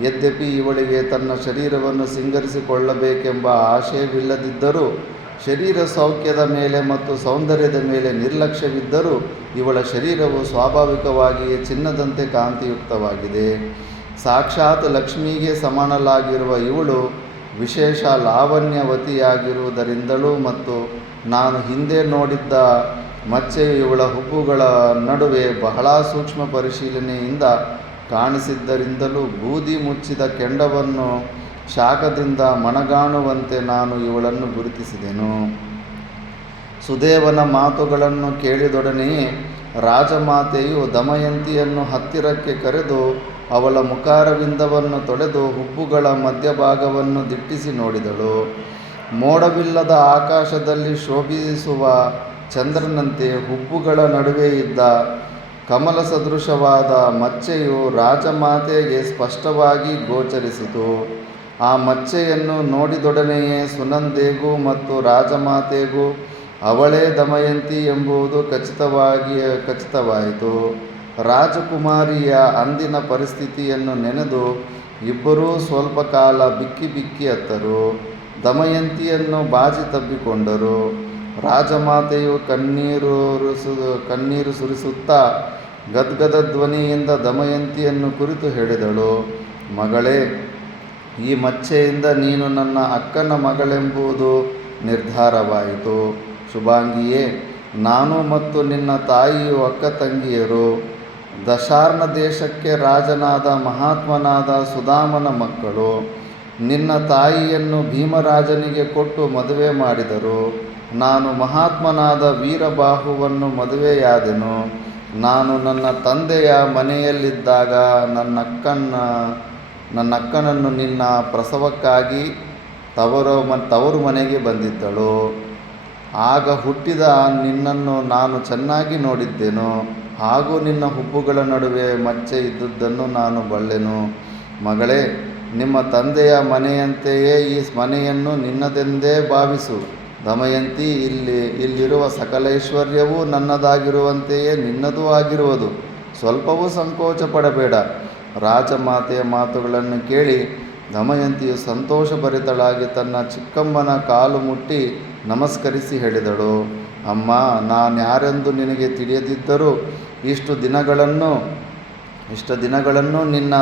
ಯದ್ಯಪಿ ಇವಳಿಗೆ ತನ್ನ ಶರೀರವನ್ನು ಸಿಂಗರಿಸಿಕೊಳ್ಳಬೇಕೆಂಬ ಆಶಯವಿಲ್ಲದಿದ್ದರೂ ಶರೀರ ಸೌಖ್ಯದ ಮೇಲೆ ಮತ್ತು ಸೌಂದರ್ಯದ ಮೇಲೆ ನಿರ್ಲಕ್ಷ್ಯವಿದ್ದರೂ ಇವಳ ಶರೀರವು ಸ್ವಾಭಾವಿಕವಾಗಿಯೇ ಚಿನ್ನದಂತೆ ಕಾಂತಿಯುಕ್ತವಾಗಿದೆ. ಸಾಕ್ಷಾತ್ ಲಕ್ಷ್ಮಿಗೆ ಸಮಾನಲಾಗಿರುವ ಇವಳು ವಿಶೇಷ ಲಾವಣ್ಯವತಿಯಾಗಿರುವುದರಿಂದಲೂ ಮತ್ತು ನಾನು ಹಿಂದೆ ನೋಡಿದ್ದ ಮಚ್ಚೆಯು ಇವಳ ಹುಬ್ಬುಗಳ ನಡುವೆ ಬಹಳ ಸೂಕ್ಷ್ಮ ಪರಿಶೀಲನೆಯಿಂದ ಕಾಣಿಸಿದ್ದರಿಂದಲೂ ಬೂದಿ ಮುಚ್ಚಿದ ಕೆಂಡವನ್ನು ಶಾಖದಿಂದ ಮಣಗಾಣುವಂತೆ ನಾನು ಇವಳನ್ನು ಗುರುತಿಸಿದೆನು. ಸುದೇವನ ಮಾತುಗಳನ್ನು ಕೇಳಿದೊಡನೆಯೇ ರಾಜಮಾತೆಯು ದಮಯಂತಿಯನ್ನು ಹತ್ತಿರಕ್ಕೆ ಕರೆದು ಅವಳ ಮುಖಾರವಿಂದವನ್ನು ತೊಳೆದು ಹುಬ್ಬುಗಳ ಮಧ್ಯಭಾಗವನ್ನು ದಿಟ್ಟಿಸಿ ನೋಡಿದಳು. ಮೋಡವಿಲ್ಲದ ಆಕಾಶದಲ್ಲಿ ಶೋಭಿಸುವ ಚಂದ್ರನಂತೆ ಹುಬ್ಬುಗಳ ನಡುವೆ ಇದ್ದ ಕಮಲ ಸದೃಶವಾದ ಮಚ್ಚೆಯು ರಾಜಮಾತೆಗೆ ಸ್ಪಷ್ಟವಾಗಿ ಗೋಚರಿಸಿತು. ಆ ಮಚ್ಚೆಯನ್ನು ನೋಡಿದೊಡನೆಯೇ ಸುನಂದೆಗೂ ಮತ್ತು ರಾಜಮಾತೆಗೂ ಅವಳೇ ದಮಯಂತಿ ಎಂಬುದು ಖಚಿತವಾಯಿತು. ರಾಜಕುಮಾರಿಯ ಅಂದಿನ ಪರಿಸ್ಥಿತಿಯನ್ನು ನೆನೆದು ಇಬ್ಬರೂ ಸ್ವಲ್ಪ ಕಾಲ ಬಿಕ್ಕಿ ಅತ್ತರು. ದಮಯಂತಿಯನ್ನು ಬಾಜಿ ತಬ್ಬಿಕೊಂಡರು. ರಾಜಮಾತೆಯು ಕಣ್ಣೀರು ಸುರಿಸುತ್ತಾ ಗದ್ಗದ ಧ್ವನಿಯಿಂದ ದಮಯಂತಿಯನ್ನು ಕುರಿತು ಹೇಳಿದಳು. ಮಗಳೇ, ಈ ಮಚ್ಚೆಯಿಂದ ನೀನು ನನ್ನ ಅಕ್ಕನ ಮಗಳೆಂಬುದು ನಿರ್ಧಾರವಾಯಿತು. ಶುಭಾಂಗಿಯೇ, ನಾನು ಮತ್ತು ನಿನ್ನ ತಾಯಿಯು ಅಕ್ಕ ತಂಗಿಯರು. ದಶಾರ್ಣ ದೇಶಕ್ಕೆ ರಾಜನಾದ ಮಹಾತ್ಮನಾದ ಸುಧಾಮನ ಮಕ್ಕಳು. ನಿನ್ನ ತಾಯಿಯನ್ನು ಭೀಮರಾಜನಿಗೆ ಕೊಟ್ಟು ಮದುವೆ ಮಾಡಿದರು. ನಾನು ಮಹಾತ್ಮನಾದ ವೀರಬಾಹುವನ್ನು ಮದುವೆಯಾದೆನು. ನಾನು ನನ್ನ ತಂದೆಯ ಮನೆಯಲ್ಲಿದ್ದಾಗ ನನ್ನಕ್ಕನನ್ನು ನಿನ್ನ ಪ್ರಸವಕ್ಕಾಗಿ ತವರು ಮನೆಗೆ ಬಂದಿದ್ದಳು. ಆಗ ಹುಟ್ಟಿದ ನಿನ್ನನ್ನು ನಾನು ಚೆನ್ನಾಗಿ ನೋಡಿದ್ದೆನು. ಹಾಗೂ ನಿನ್ನ ಹುಬ್ಬುಗಳ ನಡುವೆ ಮಚ್ಚೆ ಇದ್ದುದನ್ನು ನಾನು ಬಲ್ಲೆನು. ಮಗಳೇ, ನಿಮ್ಮ ತಂದೆಯ ಮನೆಯಂತೆಯೇ ಈ ಮನೆಯನ್ನು ನಿನ್ನದೆಂದೇ ಭಾವಿಸು. ದಮಯಂತಿ, ಇಲ್ಲಿರುವ ಸಕಲೈಶ್ವರ್ಯವೂ ನನ್ನದಾಗಿರುವಂತೆಯೇ ನಿನ್ನದೂ ಆಗಿರುವುದು. ಸ್ವಲ್ಪವೂ ಸಂಕೋಚ ಪಡಬೇಡ. ರಾಜಮಾತೆಯ ಮಾತುಗಳನ್ನು ಕೇಳಿ ದಮಯಂತಿಯು ಸಂತೋಷಭರಿತಳಾಗಿ ತನ್ನ ಚಿಕ್ಕಮ್ಮನ ಕಾಲು ಮುಟ್ಟಿ ನಮಸ್ಕರಿಸಿ ಹೇಳಿದಳು, ಅಮ್ಮ, ನಾನ್ಯಾರೆಂದು ನಿನಗೆ ತಿಳಿಯದಿದ್ದರೂ ಇಷ್ಟು ದಿನಗಳನ್ನು ನಿನ್ನ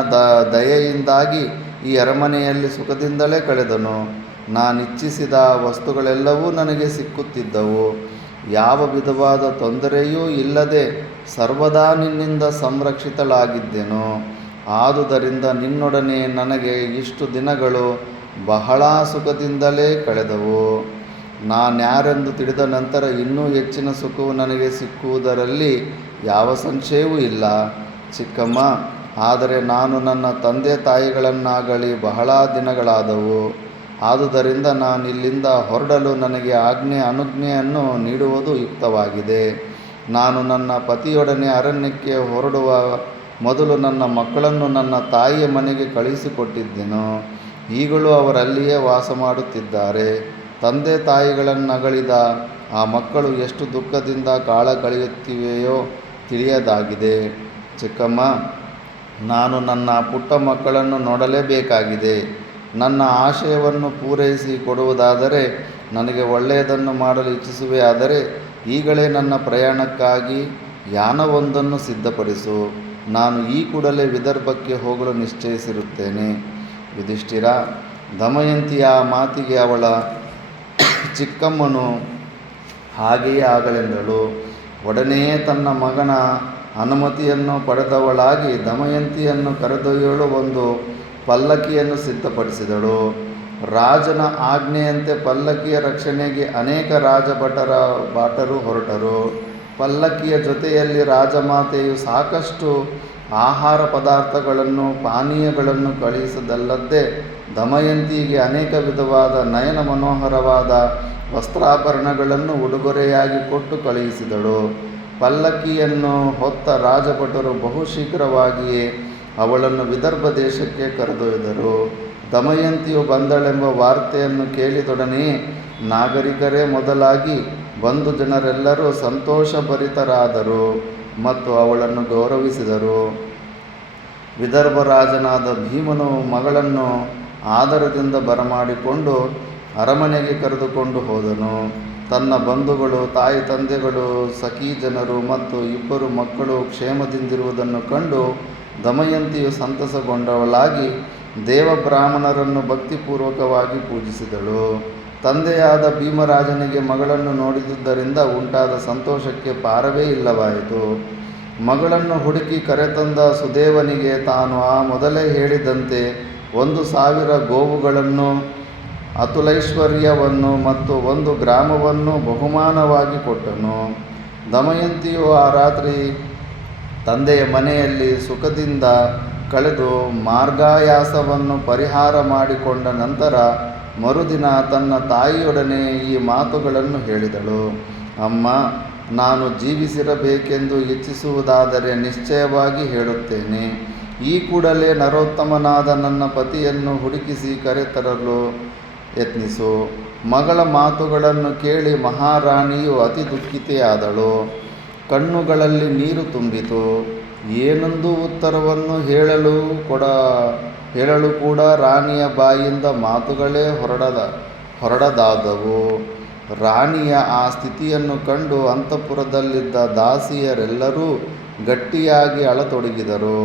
ದಯೆಯಿಂದಾಗಿ ಈ ಅರಮನೆಯಲ್ಲಿ ಸುಖದಿಂದಲೇ ಕಳೆದನು. ನಾನಿಚ್ಛಿಸಿದ ವಸ್ತುಗಳೆಲ್ಲವೂ ನನಗೆ ಸಿಕ್ಕುತ್ತಿದ್ದವು. ಯಾವ ವಿಧವಾದ ತೊಂದರೆಯೂ ಇಲ್ಲದೆ ಸರ್ವದಾ ನಿನ್ನಿಂದ ಸಂರಕ್ಷಿತಳಾಗಿದ್ದೆನು. ಆದುದರಿಂದ ನಿನ್ನೊಡನೆ ನನಗೆ ಇಷ್ಟು ದಿನಗಳು ಬಹಳ ಸುಖದಿಂದಲೇ ಕಳೆದವು. ನಾನ್ಯಾರೆಂದು ತಿಳಿದ ನಂತರ ಇನ್ನೂ ಹೆಚ್ಚಿನ ಸುಖವು ನನಗೆ ಸಿಕ್ಕುವುದರಲ್ಲಿ ಯಾವ ಸಂಶಯವೂ ಇಲ್ಲ. ಚಿಕ್ಕಮ್ಮ, ಆದರೆ ನಾನು ನನ್ನ ತಂದೆ ತಾಯಿಗಳನ್ನಾಗಲಿ ಬಹಳ ದಿನಗಳಾದವು. ಆದುದರಿಂದ ನಾನಿಲ್ಲಿಂದ ಹೊರಡಲು ನನಗೆ ಅನುಜ್ಞೆಯನ್ನು ನೀಡುವುದು ಯುಕ್ತವಾಗಿದೆ. ನಾನು ನನ್ನ ಪತಿಯೊಡನೆ ಅರಣ್ಯಕ್ಕೆ ಹೊರಡುವ ಮೊದಲು ನನ್ನ ಮಕ್ಕಳನ್ನು ನನ್ನ ತಾಯಿಯ ಮನೆಗೆ ಕಳುಹಿಸಿಕೊಟ್ಟಿದ್ದೆನು. ಈಗಲೂ ಅವರಲ್ಲಿಯೇ ವಾಸ ಮಾಡುತ್ತಿದ್ದಾರೆ. ತಂದೆ ತಾಯಿಗಳನ್ನಗಳಿದ ಆ ಮಕ್ಕಳು ಎಷ್ಟು ದುಃಖದಿಂದ ಕಾಲ ಕಳೆಯುತ್ತಿವೆಯೋ ತಿಳಿಯದಾಗಿದೆ. ಚಿಕ್ಕಮ್ಮ, ನಾನು ನನ್ನ ಪುಟ್ಟ ಮಕ್ಕಳನ್ನು ನೋಡಲೇಬೇಕಾಗಿದೆ. ನನ್ನ ಆಶಯವನ್ನು ಪೂರೈಸಿ ಕೊಡುವುದಾದರೆ, ನನಗೆ ಒಳ್ಳೆಯದನ್ನು ಮಾಡಲು ಇಚ್ಛಿಸುವೆ ಆದರೆ ಈಗಲೇ ನನ್ನ ಪ್ರಯಾಣಕ್ಕಾಗಿ ಯಾನವೊಂದನ್ನು ಸಿದ್ಧಪಡಿಸು. ನಾನು ಈ ಕೂಡಲೇ ವಿದರ್ಭಕ್ಕೆ ಹೋಗಲು ನಿಶ್ಚಯಿಸಿರುತ್ತೇನೆ. ಯುಧಿಷ್ಠಿರ, ದಮಯಂತಿಯ ಮಾತಿಗೆ ಅವಳ ಚಿಕ್ಕಮ್ಮನು ಹಾಗೆಯೇ ಆಗಲೆಂದಳು. ಒಡನೆಯೇ ತನ್ನ ಮಗನ ಅನುಮತಿಯನ್ನು ಪಡೆದವಳಾಗಿ ದಮಯಂತಿಯನ್ನು ಕರೆದೊಯ್ಯಲು ಒಂದು ಪಲ್ಲಕ್ಕಿಯನ್ನು ಸಿದ್ಧಪಡಿಸಿದಳು. ರಾಜನ ಆಜ್ಞೆಯಂತೆ ಪಲ್ಲಕ್ಕಿಯ ರಕ್ಷಣೆಗೆ ಅನೇಕ ಬಾಟರು ಹೊರಟರು. ಪಲ್ಲಕ್ಕಿಯ ಜೊತೆಯಲ್ಲಿ ರಾಜಮಾತೆಯು ಸಾಕಷ್ಟು ಆಹಾರ ಪದಾರ್ಥಗಳನ್ನು ಪಾನೀಯಗಳನ್ನು ಕಳುಹಿಸದಲ್ಲದೆ ದಮಯಂತಿಗೆ ಅನೇಕ ವಿಧವಾದ ನಯನ ಮನೋಹರವಾದ ವಸ್ತ್ರಾಭರಣಗಳನ್ನು ಉಡುಗೊರೆಯಾಗಿ ಕೊಟ್ಟು ಕಳುಹಿಸಿದಳು. ಪಲ್ಲಕ್ಕಿಯನ್ನು ಹೊತ್ತ ರಾಜಭಟರು ಬಹು ಶೀಘ್ರವಾಗಿಯೇ ಅವಳನ್ನು ವಿದರ್ಭ ದೇಶಕ್ಕೆ ಕರೆದೊಯ್ದರು. ದಮಯಂತಿಯು ಬಂದಳೆಂಬ ವಾರ್ತೆಯನ್ನು ಕೇಳಿದೊಡನೆಯೇ ನಾಗರಿಕರೇ ಮೊದಲಾಗಿ ಬಂಧು ಜನರೆಲ್ಲರೂ ಸಂತೋಷಭರಿತರಾದರು ಮತ್ತು ಅವಳನ್ನು ಗೌರವಿಸಿದರು. ವಿದರ್ಭ ರಾಜನಾದ ಭೀಮನು ಮಗಳನ್ನು ಆದರದಿಂದ ಬರಮಾಡಿಕೊಂಡು ಅರಮನೆಗೆ ಕರೆದುಕೊಂಡು ಹೋದನು. ತನ್ನ ಬಂಧುಗಳು, ತಾಯಿ ತಂದೆಗಳು, ಸಖಿ ಜನರು ಮತ್ತು 2 ಮಕ್ಕಳು ಕ್ಷೇಮದಿಂದಿರುವುದನ್ನು ಕಂಡು ದಮಯಂತಿಯು ಸಂತಸಗೊಂಡವಳಾಗಿ ದೇವಬ್ರಾಹ್ಮಣರನ್ನು ಭಕ್ತಿಪೂರ್ವಕವಾಗಿ ಪೂಜಿಸಿದಳು. ತಂದೆಯಾದ ಭೀಮರಾಜನಿಗೆ ಮಗಳನ್ನು ನೋಡಿದುದರಿಂದ ಉಂಟಾದ ಸಂತೋಷಕ್ಕೆ ಪಾರವೇ ಇಲ್ಲವಾಯಿತು. ಮಗಳನ್ನು ಹುಡುಕಿ ಕರೆತಂದ ಸುದೇವನಿಗೆ ತಾನು ಮೊದಲೇ ಹೇಳಿದಂತೆ 1,000 ಗೋವುಗಳನ್ನು, ಅತುಲೈಶ್ವರ್ಯವನ್ನು ಮತ್ತು 1 ಗ್ರಾಮವನ್ನು ಬಹುಮಾನವಾಗಿ ಕೊಟ್ಟನು. ದಮಯಂತಿಯು ಆ ರಾತ್ರಿ ತಂದೆಯ ಮನೆಯಲ್ಲಿ ಸುಖದಿಂದ ಕಳೆದು ಮಾರ್ಗಾಯಾಸವನ್ನು ಪರಿಹಾರ ಮಾಡಿಕೊಂಡ ನಂತರ ಮರುದಿನ ತನ್ನ ತಾಯಿಯೊಡನೆ ಈ ಮಾತುಗಳನ್ನು ಹೇಳಿದಳು. ಅಮ್ಮ, ನಾನು ಜೀವಿಸಿರಬೇಕೆಂದು ಇಚ್ಛಿಸುವುದಾದರೆ ನಿಶ್ಚಯವಾಗಿ ಹೇಳುತ್ತೇನೆ. ಈ ಕೂಡಲೇ ನರೋತ್ತಮನಾದ ನನ್ನ ಪತಿಯನ್ನು ಹುಡುಕಿಸಿ ಕರೆತರಲು ಯತ್ನಿಸು. ಮಗಳ ಮಾತುಗಳನ್ನು ಕೇಳಿ ಮಹಾರಾಣಿಯು ಅತಿ ದುಃಖಿತೆಯಾದಳು. ಕಣ್ಣುಗಳಲ್ಲಿ ನೀರು ತುಂಬಿತು. ಏನೊಂದು ಉತ್ತರವನ್ನು ಹೇಳಲು ಕೂಡ ರಾಣಿಯ ಬಾಯಿಂದ ಮಾತುಗಳೇ ಹೊರಡದಾದವು. ರಾಣಿಯ ಆ ಸ್ಥಿತಿಯನ್ನು ಕಂಡು ಅಂತಃಪುರದಲ್ಲಿದ್ದ ದಾಸಿಯರೆಲ್ಲರೂ ಗಟ್ಟಿಯಾಗಿ ಅಳತೊಡಗಿದರು.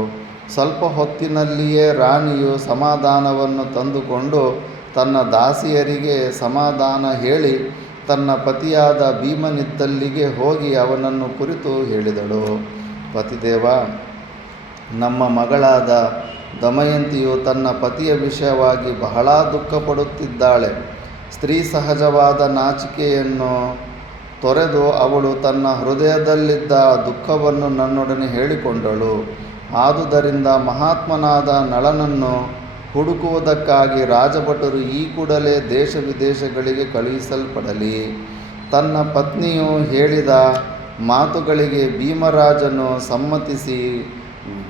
ಸ್ವಲ್ಪ ಹೊತ್ತಿನಲ್ಲಿಯೇ ರಾಣಿಯು ಸಮಾಧಾನವನ್ನು ತಂದುಕೊಂಡು ತನ್ನ ದಾಸಿಯರಿಗೆ ಸಮಾಧಾನ ಹೇಳಿ ತನ್ನ ಪತಿಯಾದ ಭೀಮನಿದ್ದಲ್ಲಿಗೆ ಹೋಗಿ ಅವನನ್ನು ಕುರಿತು ಹೇಳಿದಳು. ಪತಿದೇವ, ನಮ್ಮ ಮಗಳಾದ ದಮಯಂತಿಯು ತನ್ನ ಪತಿಯ ವಿಷಯವಾಗಿ ಬಹಳ ದುಃಖಪಡುತ್ತಿದ್ದಾಳೆ. ಸ್ತ್ರೀ ಸಹಜವಾದ ನಾಚಿಕೆಯನ್ನು ತೊರೆದು ಅವಳು ತನ್ನ ಹೃದಯದಲ್ಲಿದ್ದ ದುಃಖವನ್ನು ನನ್ನೊಡನೆ ಹೇಳಿಕೊಂಡಳು. ಆದುದರಿಂದ ಮಹಾತ್ಮನಾದ ನಳನನ್ನು ಹುಡುಕುವುದಕ್ಕಾಗಿ ರಾಜಭಟರು ಈ ಕೂಡಲೇ ದೇಶ ವಿದೇಶಗಳಿಗೆ ಕಳುಹಿಸಲ್ಪಡಲಿ. ತನ್ನ ಪತ್ನಿಯು ಹೇಳಿದ ಮಾತುಗಳಿಗೆ ಭೀಮರಾಜನು ಸಮ್ಮತಿಸಿ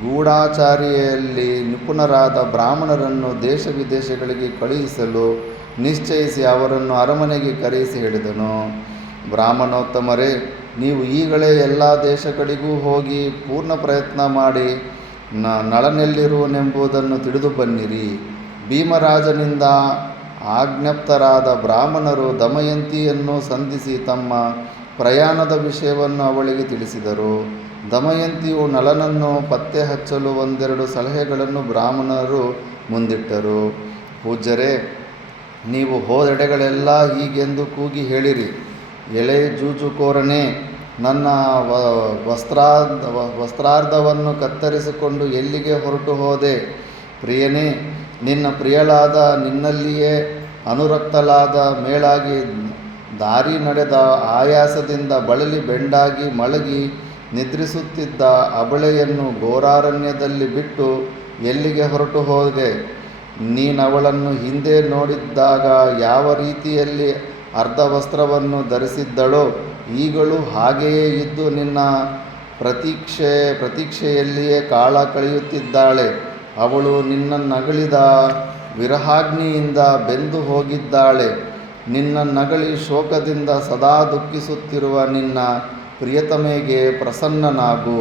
ಗೂಢಾಚಾರಿಯಲ್ಲಿ ನಿಪುಣರಾದ ಬ್ರಾಹ್ಮಣರನ್ನು ದೇಶ ವಿದೇಶಗಳಿಗೆ ಕಳುಹಿಸಲು ನಿಶ್ಚಯಿಸಿ ಅವರನ್ನು ಅರಮನೆಗೆ ಕರೆಯಿಸಿ ಹೇಳಿದನು. ಬ್ರಾಹ್ಮಣೋತ್ತಮರೇ, ನೀವು ಈಗಲೇ ಎಲ್ಲ ದೇಶಗಳಿಗೂ ಹೋಗಿ ಪೂರ್ಣ ಪ್ರಯತ್ನ ಮಾಡಿ ನಳನೆಲ್ಲಿರುವನೆಂಬುದನ್ನು ತಿಳಿದು ಬನ್ನಿರಿ. ಭೀಮರಾಜನಿಂದ ಆಜ್ಞಪ್ತರಾದ ಬ್ರಾಹ್ಮಣರು ದಮಯಂತಿಯನ್ನು ಸಂಧಿಸಿ ತಮ್ಮ ಪ್ರಯಾಣದ ವಿಷಯವನ್ನು ಅವಳಿಗೆ ತಿಳಿಸಿದರು. ದಮಯಂತಿಯು ನಳನನ್ನು ಪತ್ತೆ ಹಚ್ಚಲು ಒಂದೆರಡು ಸಲಹೆಗಳನ್ನು ಬ್ರಾಹ್ಮಣರು ಮುಂದಿಟ್ಟರು. ಪೂಜ್ಯರೇ, ನೀವು ಹೋದೆಡೆಗಳೆಲ್ಲ ಹೀಗೆಂದು ಕೂಗಿ ಹೇಳಿರಿ: ಎಲೆ ಜೂಜುಕೋರನೇ, ನನ್ನ ವಸ್ತ್ರಾರ್ಧವನ್ನು ಕತ್ತರಿಸಿಕೊಂಡು ಎಲ್ಲಿಗೆ ಹೊರಟು ಹೋದೆ? ಪ್ರಿಯನೇ, ನಿನ್ನ ಪ್ರಿಯಳಾದ ನಿನ್ನಲ್ಲಿಯೇ ಅನುರಕ್ತಳಾದ ಮೇಲಾಗಿ ದಾರಿ ನಡೆದ ಆಯಾಸದಿಂದ ಬಳಲಿ ಬೆಂಡಾಗಿ ಮಲಗಿ ನಿದ್ರಿಸುತ್ತಿದ್ದ ಅಬಳೆಯನ್ನು ಘೋರಾರಣ್ಯದಲ್ಲಿ ಬಿಟ್ಟು ಎಲ್ಲಿಗೆ ಹೊರಟು ಹೋದೆ? ನೀನವಳನ್ನು ಹಿಂದೆ ನೋಡಿದ್ದಾಗ ಯಾವ ರೀತಿಯಲ್ಲಿ ಅರ್ಧವಸ್ತ್ರವನ್ನು ಧರಿಸಿದ್ದಳೋ ಈಗಲೂ ಹಾಗೆಯೇ ಇದ್ದು ನಿನ್ನ ಪ್ರತೀಕ್ಷೆಯಲ್ಲಿಯೇ ಕಾಲ ಕಳೆಯುತ್ತಿದ್ದಾಳೆ. ಅವಳು ನಿನ್ನನ್ನಗಳಿದ ವಿರಹಾಗ್ನಿಯಿಂದ ಬೆಂದು ಹೋಗಿದ್ದಾಳೆ. ನಿನ್ನನ್ನಗಳಿ ಶೋಕದಿಂದ ಸದಾ ದುಃಖಿಸುತ್ತಿರುವ ನಿನ್ನ ಪ್ರಿಯತಮೆಗೆ ಪ್ರಸನ್ನನಾಗು.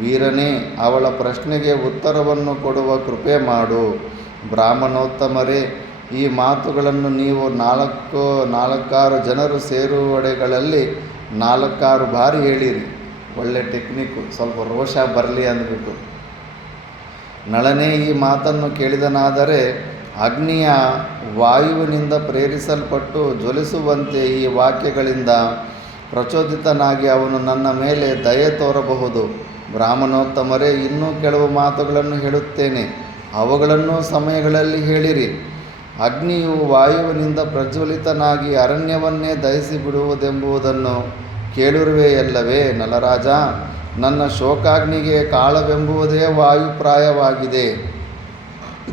ವೀರನೇ, ಅವಳ ಪ್ರಶ್ನೆಗೆ ಉತ್ತರವನ್ನು ಕೊಡುವ ಕೃಪೆ ಮಾಡು. ಬ್ರಾಹ್ಮಣೋತ್ತಮರೇ, ಈ ಮಾತುಗಳನ್ನು ನೀವು ನಾಲ್ಕಾರು ಜನರು ಸೇರುವಡೆಗಳಲ್ಲಿ 4 ಬಾರಿ ಹೇಳಿರಿ. ಒಳ್ಳೆ ಟೆಕ್ನಿಕ್ಕು, ಸ್ವಲ್ಪ ರೋಷ ಬರಲಿ ಅಂದ್ಬಿಟ್ಟು. ನಳನೇ ಈ ಮಾತನ್ನು ಕೇಳಿದನಾದರೆ ಅಗ್ನಿಯ ವಾಯುವಿನಿಂದ ಪ್ರೇರಿಸಲ್ಪಟ್ಟು ಜ್ವಲಿಸುವಂತೆ ಈ ವಾಕ್ಯಗಳಿಂದ ಪ್ರಚೋದಿತನಾಗಿ ಅವನು ನನ್ನ ಮೇಲೆ ದಯೆ ತೋರಬಹುದು. ಬ್ರಾಹ್ಮಣೋತ್ತಮರೇ, ಇನ್ನೂ ಕೆಲವು ಮಾತುಗಳನ್ನು ಹೇಳುತ್ತೇನೆ, ಅವುಗಳನ್ನು ಸಮಯಗಳಲ್ಲಿ ಹೇಳಿರಿ. ಅಗ್ನಿಯು ವಾಯುವಿನಿಂದ ಪ್ರಜ್ವಲಿತನಾಗಿ ಅರಣ್ಯವನ್ನೇ ದಹಿಸಿ ಬಿಡುವುದೆಂಬುದನ್ನು ಕೇಳಿರುವೆಯಲ್ಲವೇ ನಲರಾಜ? ನನ್ನ ಶೋಕಾಗ್ನಿಗೆ ಕಾಳವೆಂಬುದೇ ವಾಯುಪ್ರಾಯವಾಗಿದೆ.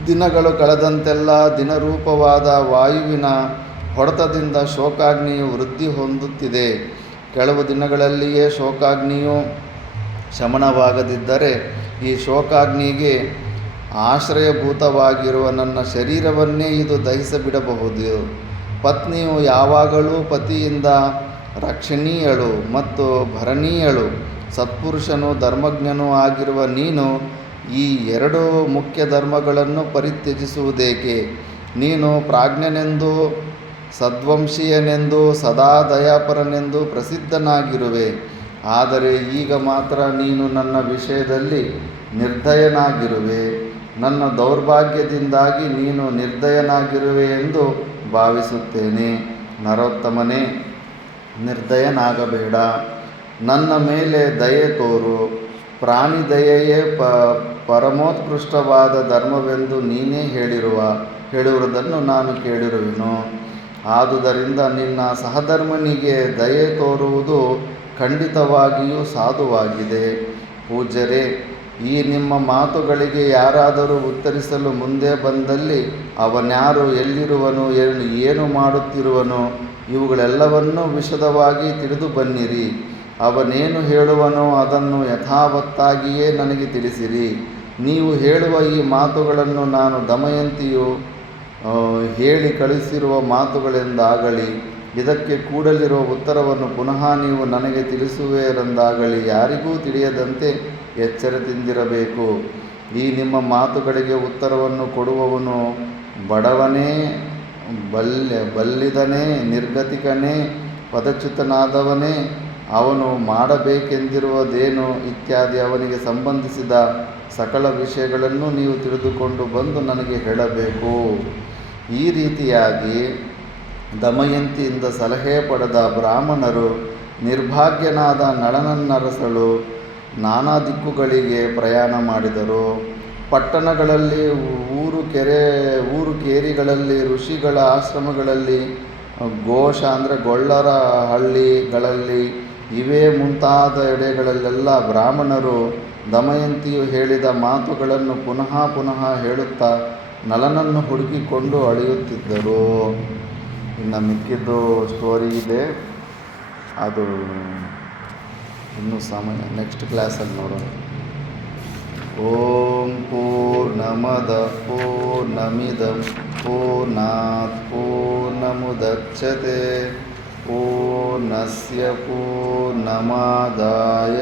ದಿನಗಳು ಕಳೆದಂತೆಲ್ಲ ದಿನರೂಪವಾದ ವಾಯುವಿನ ಹೊಡೆತದಿಂದ ಶೋಕಾಗ್ನಿಯು ವೃದ್ಧಿ ಹೊಂದುತ್ತಿದೆ. ಕೆಲವು ದಿನಗಳಲ್ಲಿಯೇ ಶೋಕಾಗ್ನಿಯು ಶಮನವಾಗದಿದ್ದರೆ ಈ ಶೋಕಾಗ್ನಿಗೆ ಆಶ್ರಯಭೂತವಾಗಿರುವ ನನ್ನ ಶರೀರವನ್ನೇ ಇದು ದಹಿಸಿಬಿಡಬಹುದು. ಪತ್ನಿಯು ಯಾವಾಗಲೂ ಪತಿಯಿಂದ ರಕ್ಷಣೀಯಳು ಮತ್ತು ಭರಣೀಯಳು. ಸತ್ಪುರುಷನು ಧರ್ಮಜ್ಞನೂ ಆಗಿರುವ ನೀನು ಈ 2 ಮುಖ್ಯ ಧರ್ಮಗಳನ್ನು ಪರಿತ್ಯಜಿಸುವುದೇಕೆ? ನೀನು ಪ್ರಾಜ್ಞನೆಂದು, ಸದ್ವಂಶೀಯನೆಂದು, ಸದಾ ದಯಾಪರನೆಂದು ಪ್ರಸಿದ್ಧನಾಗಿರುವೆ. ಆದರೆ ಈಗ ಮಾತ್ರ ನೀನು ನನ್ನ ವಿಷಯದಲ್ಲಿ ನಿರ್ದಯನಾಗಿರುವೆ. ನನ್ನ ದೌರ್ಭಾಗ್ಯದಿಂದಾಗಿ ನೀನು ನಿರ್ದಯನಾಗಿರುವೆ ಎಂದು ಭಾವಿಸುತ್ತೇನೆ. ನರೋತ್ತಮನೇ, ನಿರ್ದಯನಾಗಬೇಡ. ನನ್ನ ಮೇಲೆ ದಯೆ ತೋರು. ಪ್ರಾಣಿ ದಯೆಯೇ ಪರಮೋತ್ಕೃಷ್ಟವಾದ ಧರ್ಮವೆಂದು ನೀನೇ ಹೇಳಿರುವುದನ್ನು ನಾನು ಕೇಳಿರುವೆನು. ಆದುದರಿಂದ ನಿನ್ನ ಸಹಧರ್ಮನಿಗೆ ದಯೆ ತೋರುವುದು ಖಂಡಿತವಾಗಿಯೂ ಸಾಧುವಾಗಿದೆ. ಪೂಜ್ಯರೇ, ಈ ನಿಮ್ಮ ಮಾತುಗಳಿಗೆ ಯಾರಾದರೂ ಉತ್ತರಿಸಲು ಮುಂದೆ ಬಂದಲ್ಲಿ ಅವನ್ಯಾರು, ಎಲ್ಲಿರುವನು, ಏನು ಮಾಡುತ್ತಿರುವನು, ಇವುಗಳೆಲ್ಲವನ್ನೂ ವಿಶದವಾಗಿ ತಿಳಿದು ಬನ್ನಿರಿ. ಅವನೇನು ಹೇಳುವನೋ ಅದನ್ನು ಯಥಾವತ್ತಾಗಿಯೇ ನನಗೆ ತಿಳಿಸಿರಿ. ನೀವು ಹೇಳುವ ಈ ಮಾತುಗಳನ್ನು ನಾನು ದಮಯಂತಿಯು ಹೇಳಿ ಕಳಿಸಿರುವ ಮಾತುಗಳೆಂದಾಗಲಿ ಇದಕ್ಕೆ ಕೂಡಲಿರುವ ಉತ್ತರವನ್ನು ಪುನಃ ನೀವು ನನಗೆ ತಿಳಿಸುವಿರೆಂದಾಗಲಿ ಯಾರಿಗೂ ತಿಳಿಯದಂತೆ ಎಚ್ಚರದಿಂದಿರಬೇಕು. ಈ ನಿಮ್ಮ ಮಾತುಗಳಿಗೆ ಉತ್ತರವನ್ನು ಕೊಡುವವನು ಬಡವನೇ, ಬಲ್ಲಿದನೇ, ನಿರ್ಗತಿಕನೇ, ಪದಚ್ಯುತನಾದವನೇ, ಅವನು ಮಾಡಬೇಕೆಂದಿರುವುದೇನು ಇತ್ಯಾದಿ ಅವನಿಗೆ ಸಂಬಂಧಿಸಿದ ಸಕಲ ವಿಷಯಗಳನ್ನು ನೀವು ತಿಳಿದುಕೊಂಡು ಬಂದು ನನಗೆ ಹೇಳಬೇಕು. ಈ ರೀತಿಯಾಗಿ ದಮಯಂತಿಯಿಂದ ಸಲಹೆ ಪಡೆದ ಬ್ರಾಹ್ಮಣರು ನಿರ್ಭಾಗ್ಯನಾದ ನಳನನ್ನರಸಲು ನಾನಾ ದಿಕ್ಕುಗಳಿಗೆ ಪ್ರಯಾಣ ಮಾಡಿದರು. ಪಟ್ಟಣಗಳಲ್ಲಿ, ಊರು ಕೇರಿಗಳಲ್ಲಿ, ಋಷಿಗಳ ಆಶ್ರಮಗಳಲ್ಲಿ, ಗೊಳ್ಳರ ಹಳ್ಳಿಗಳಲ್ಲಿ, ಇವೇ ಮುಂತಾದ ಎಡೆಗಳಲ್ಲೆಲ್ಲ ಬ್ರಾಹ್ಮಣರು ದಮಯಂತಿಯು ಹೇಳಿದ ಮಾತುಗಳನ್ನು ಪುನಃ ಪುನಃ ಹೇಳುತ್ತಾ ನಳನನ್ನು ಹುಡುಕಿಕೊಂಡು ಅಳೆಯುತ್ತಿದ್ದರು. ಇನ್ನು ಮಿಕ್ಕಿದ್ದು ಸ್ಟೋರಿ ಇದೆ, ಅದು ಇನ್ನೂ ಸಮಯ ನೆಕ್ಸ್ಟ್ ಕ್ಲಾಸಲ್ಲಿ ನೋಡೋಣ. पूर्णमदः पूर्णमिदं पूर्णात् पूर्णमुदच्यते पूर्णस्य पूर्णमादाय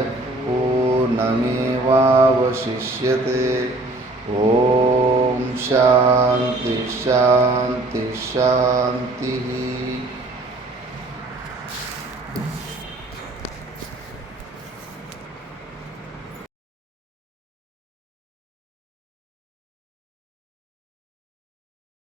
पूर्णमेवावशिष्यते। ॐ शान्ति शान्ति शान्तिः।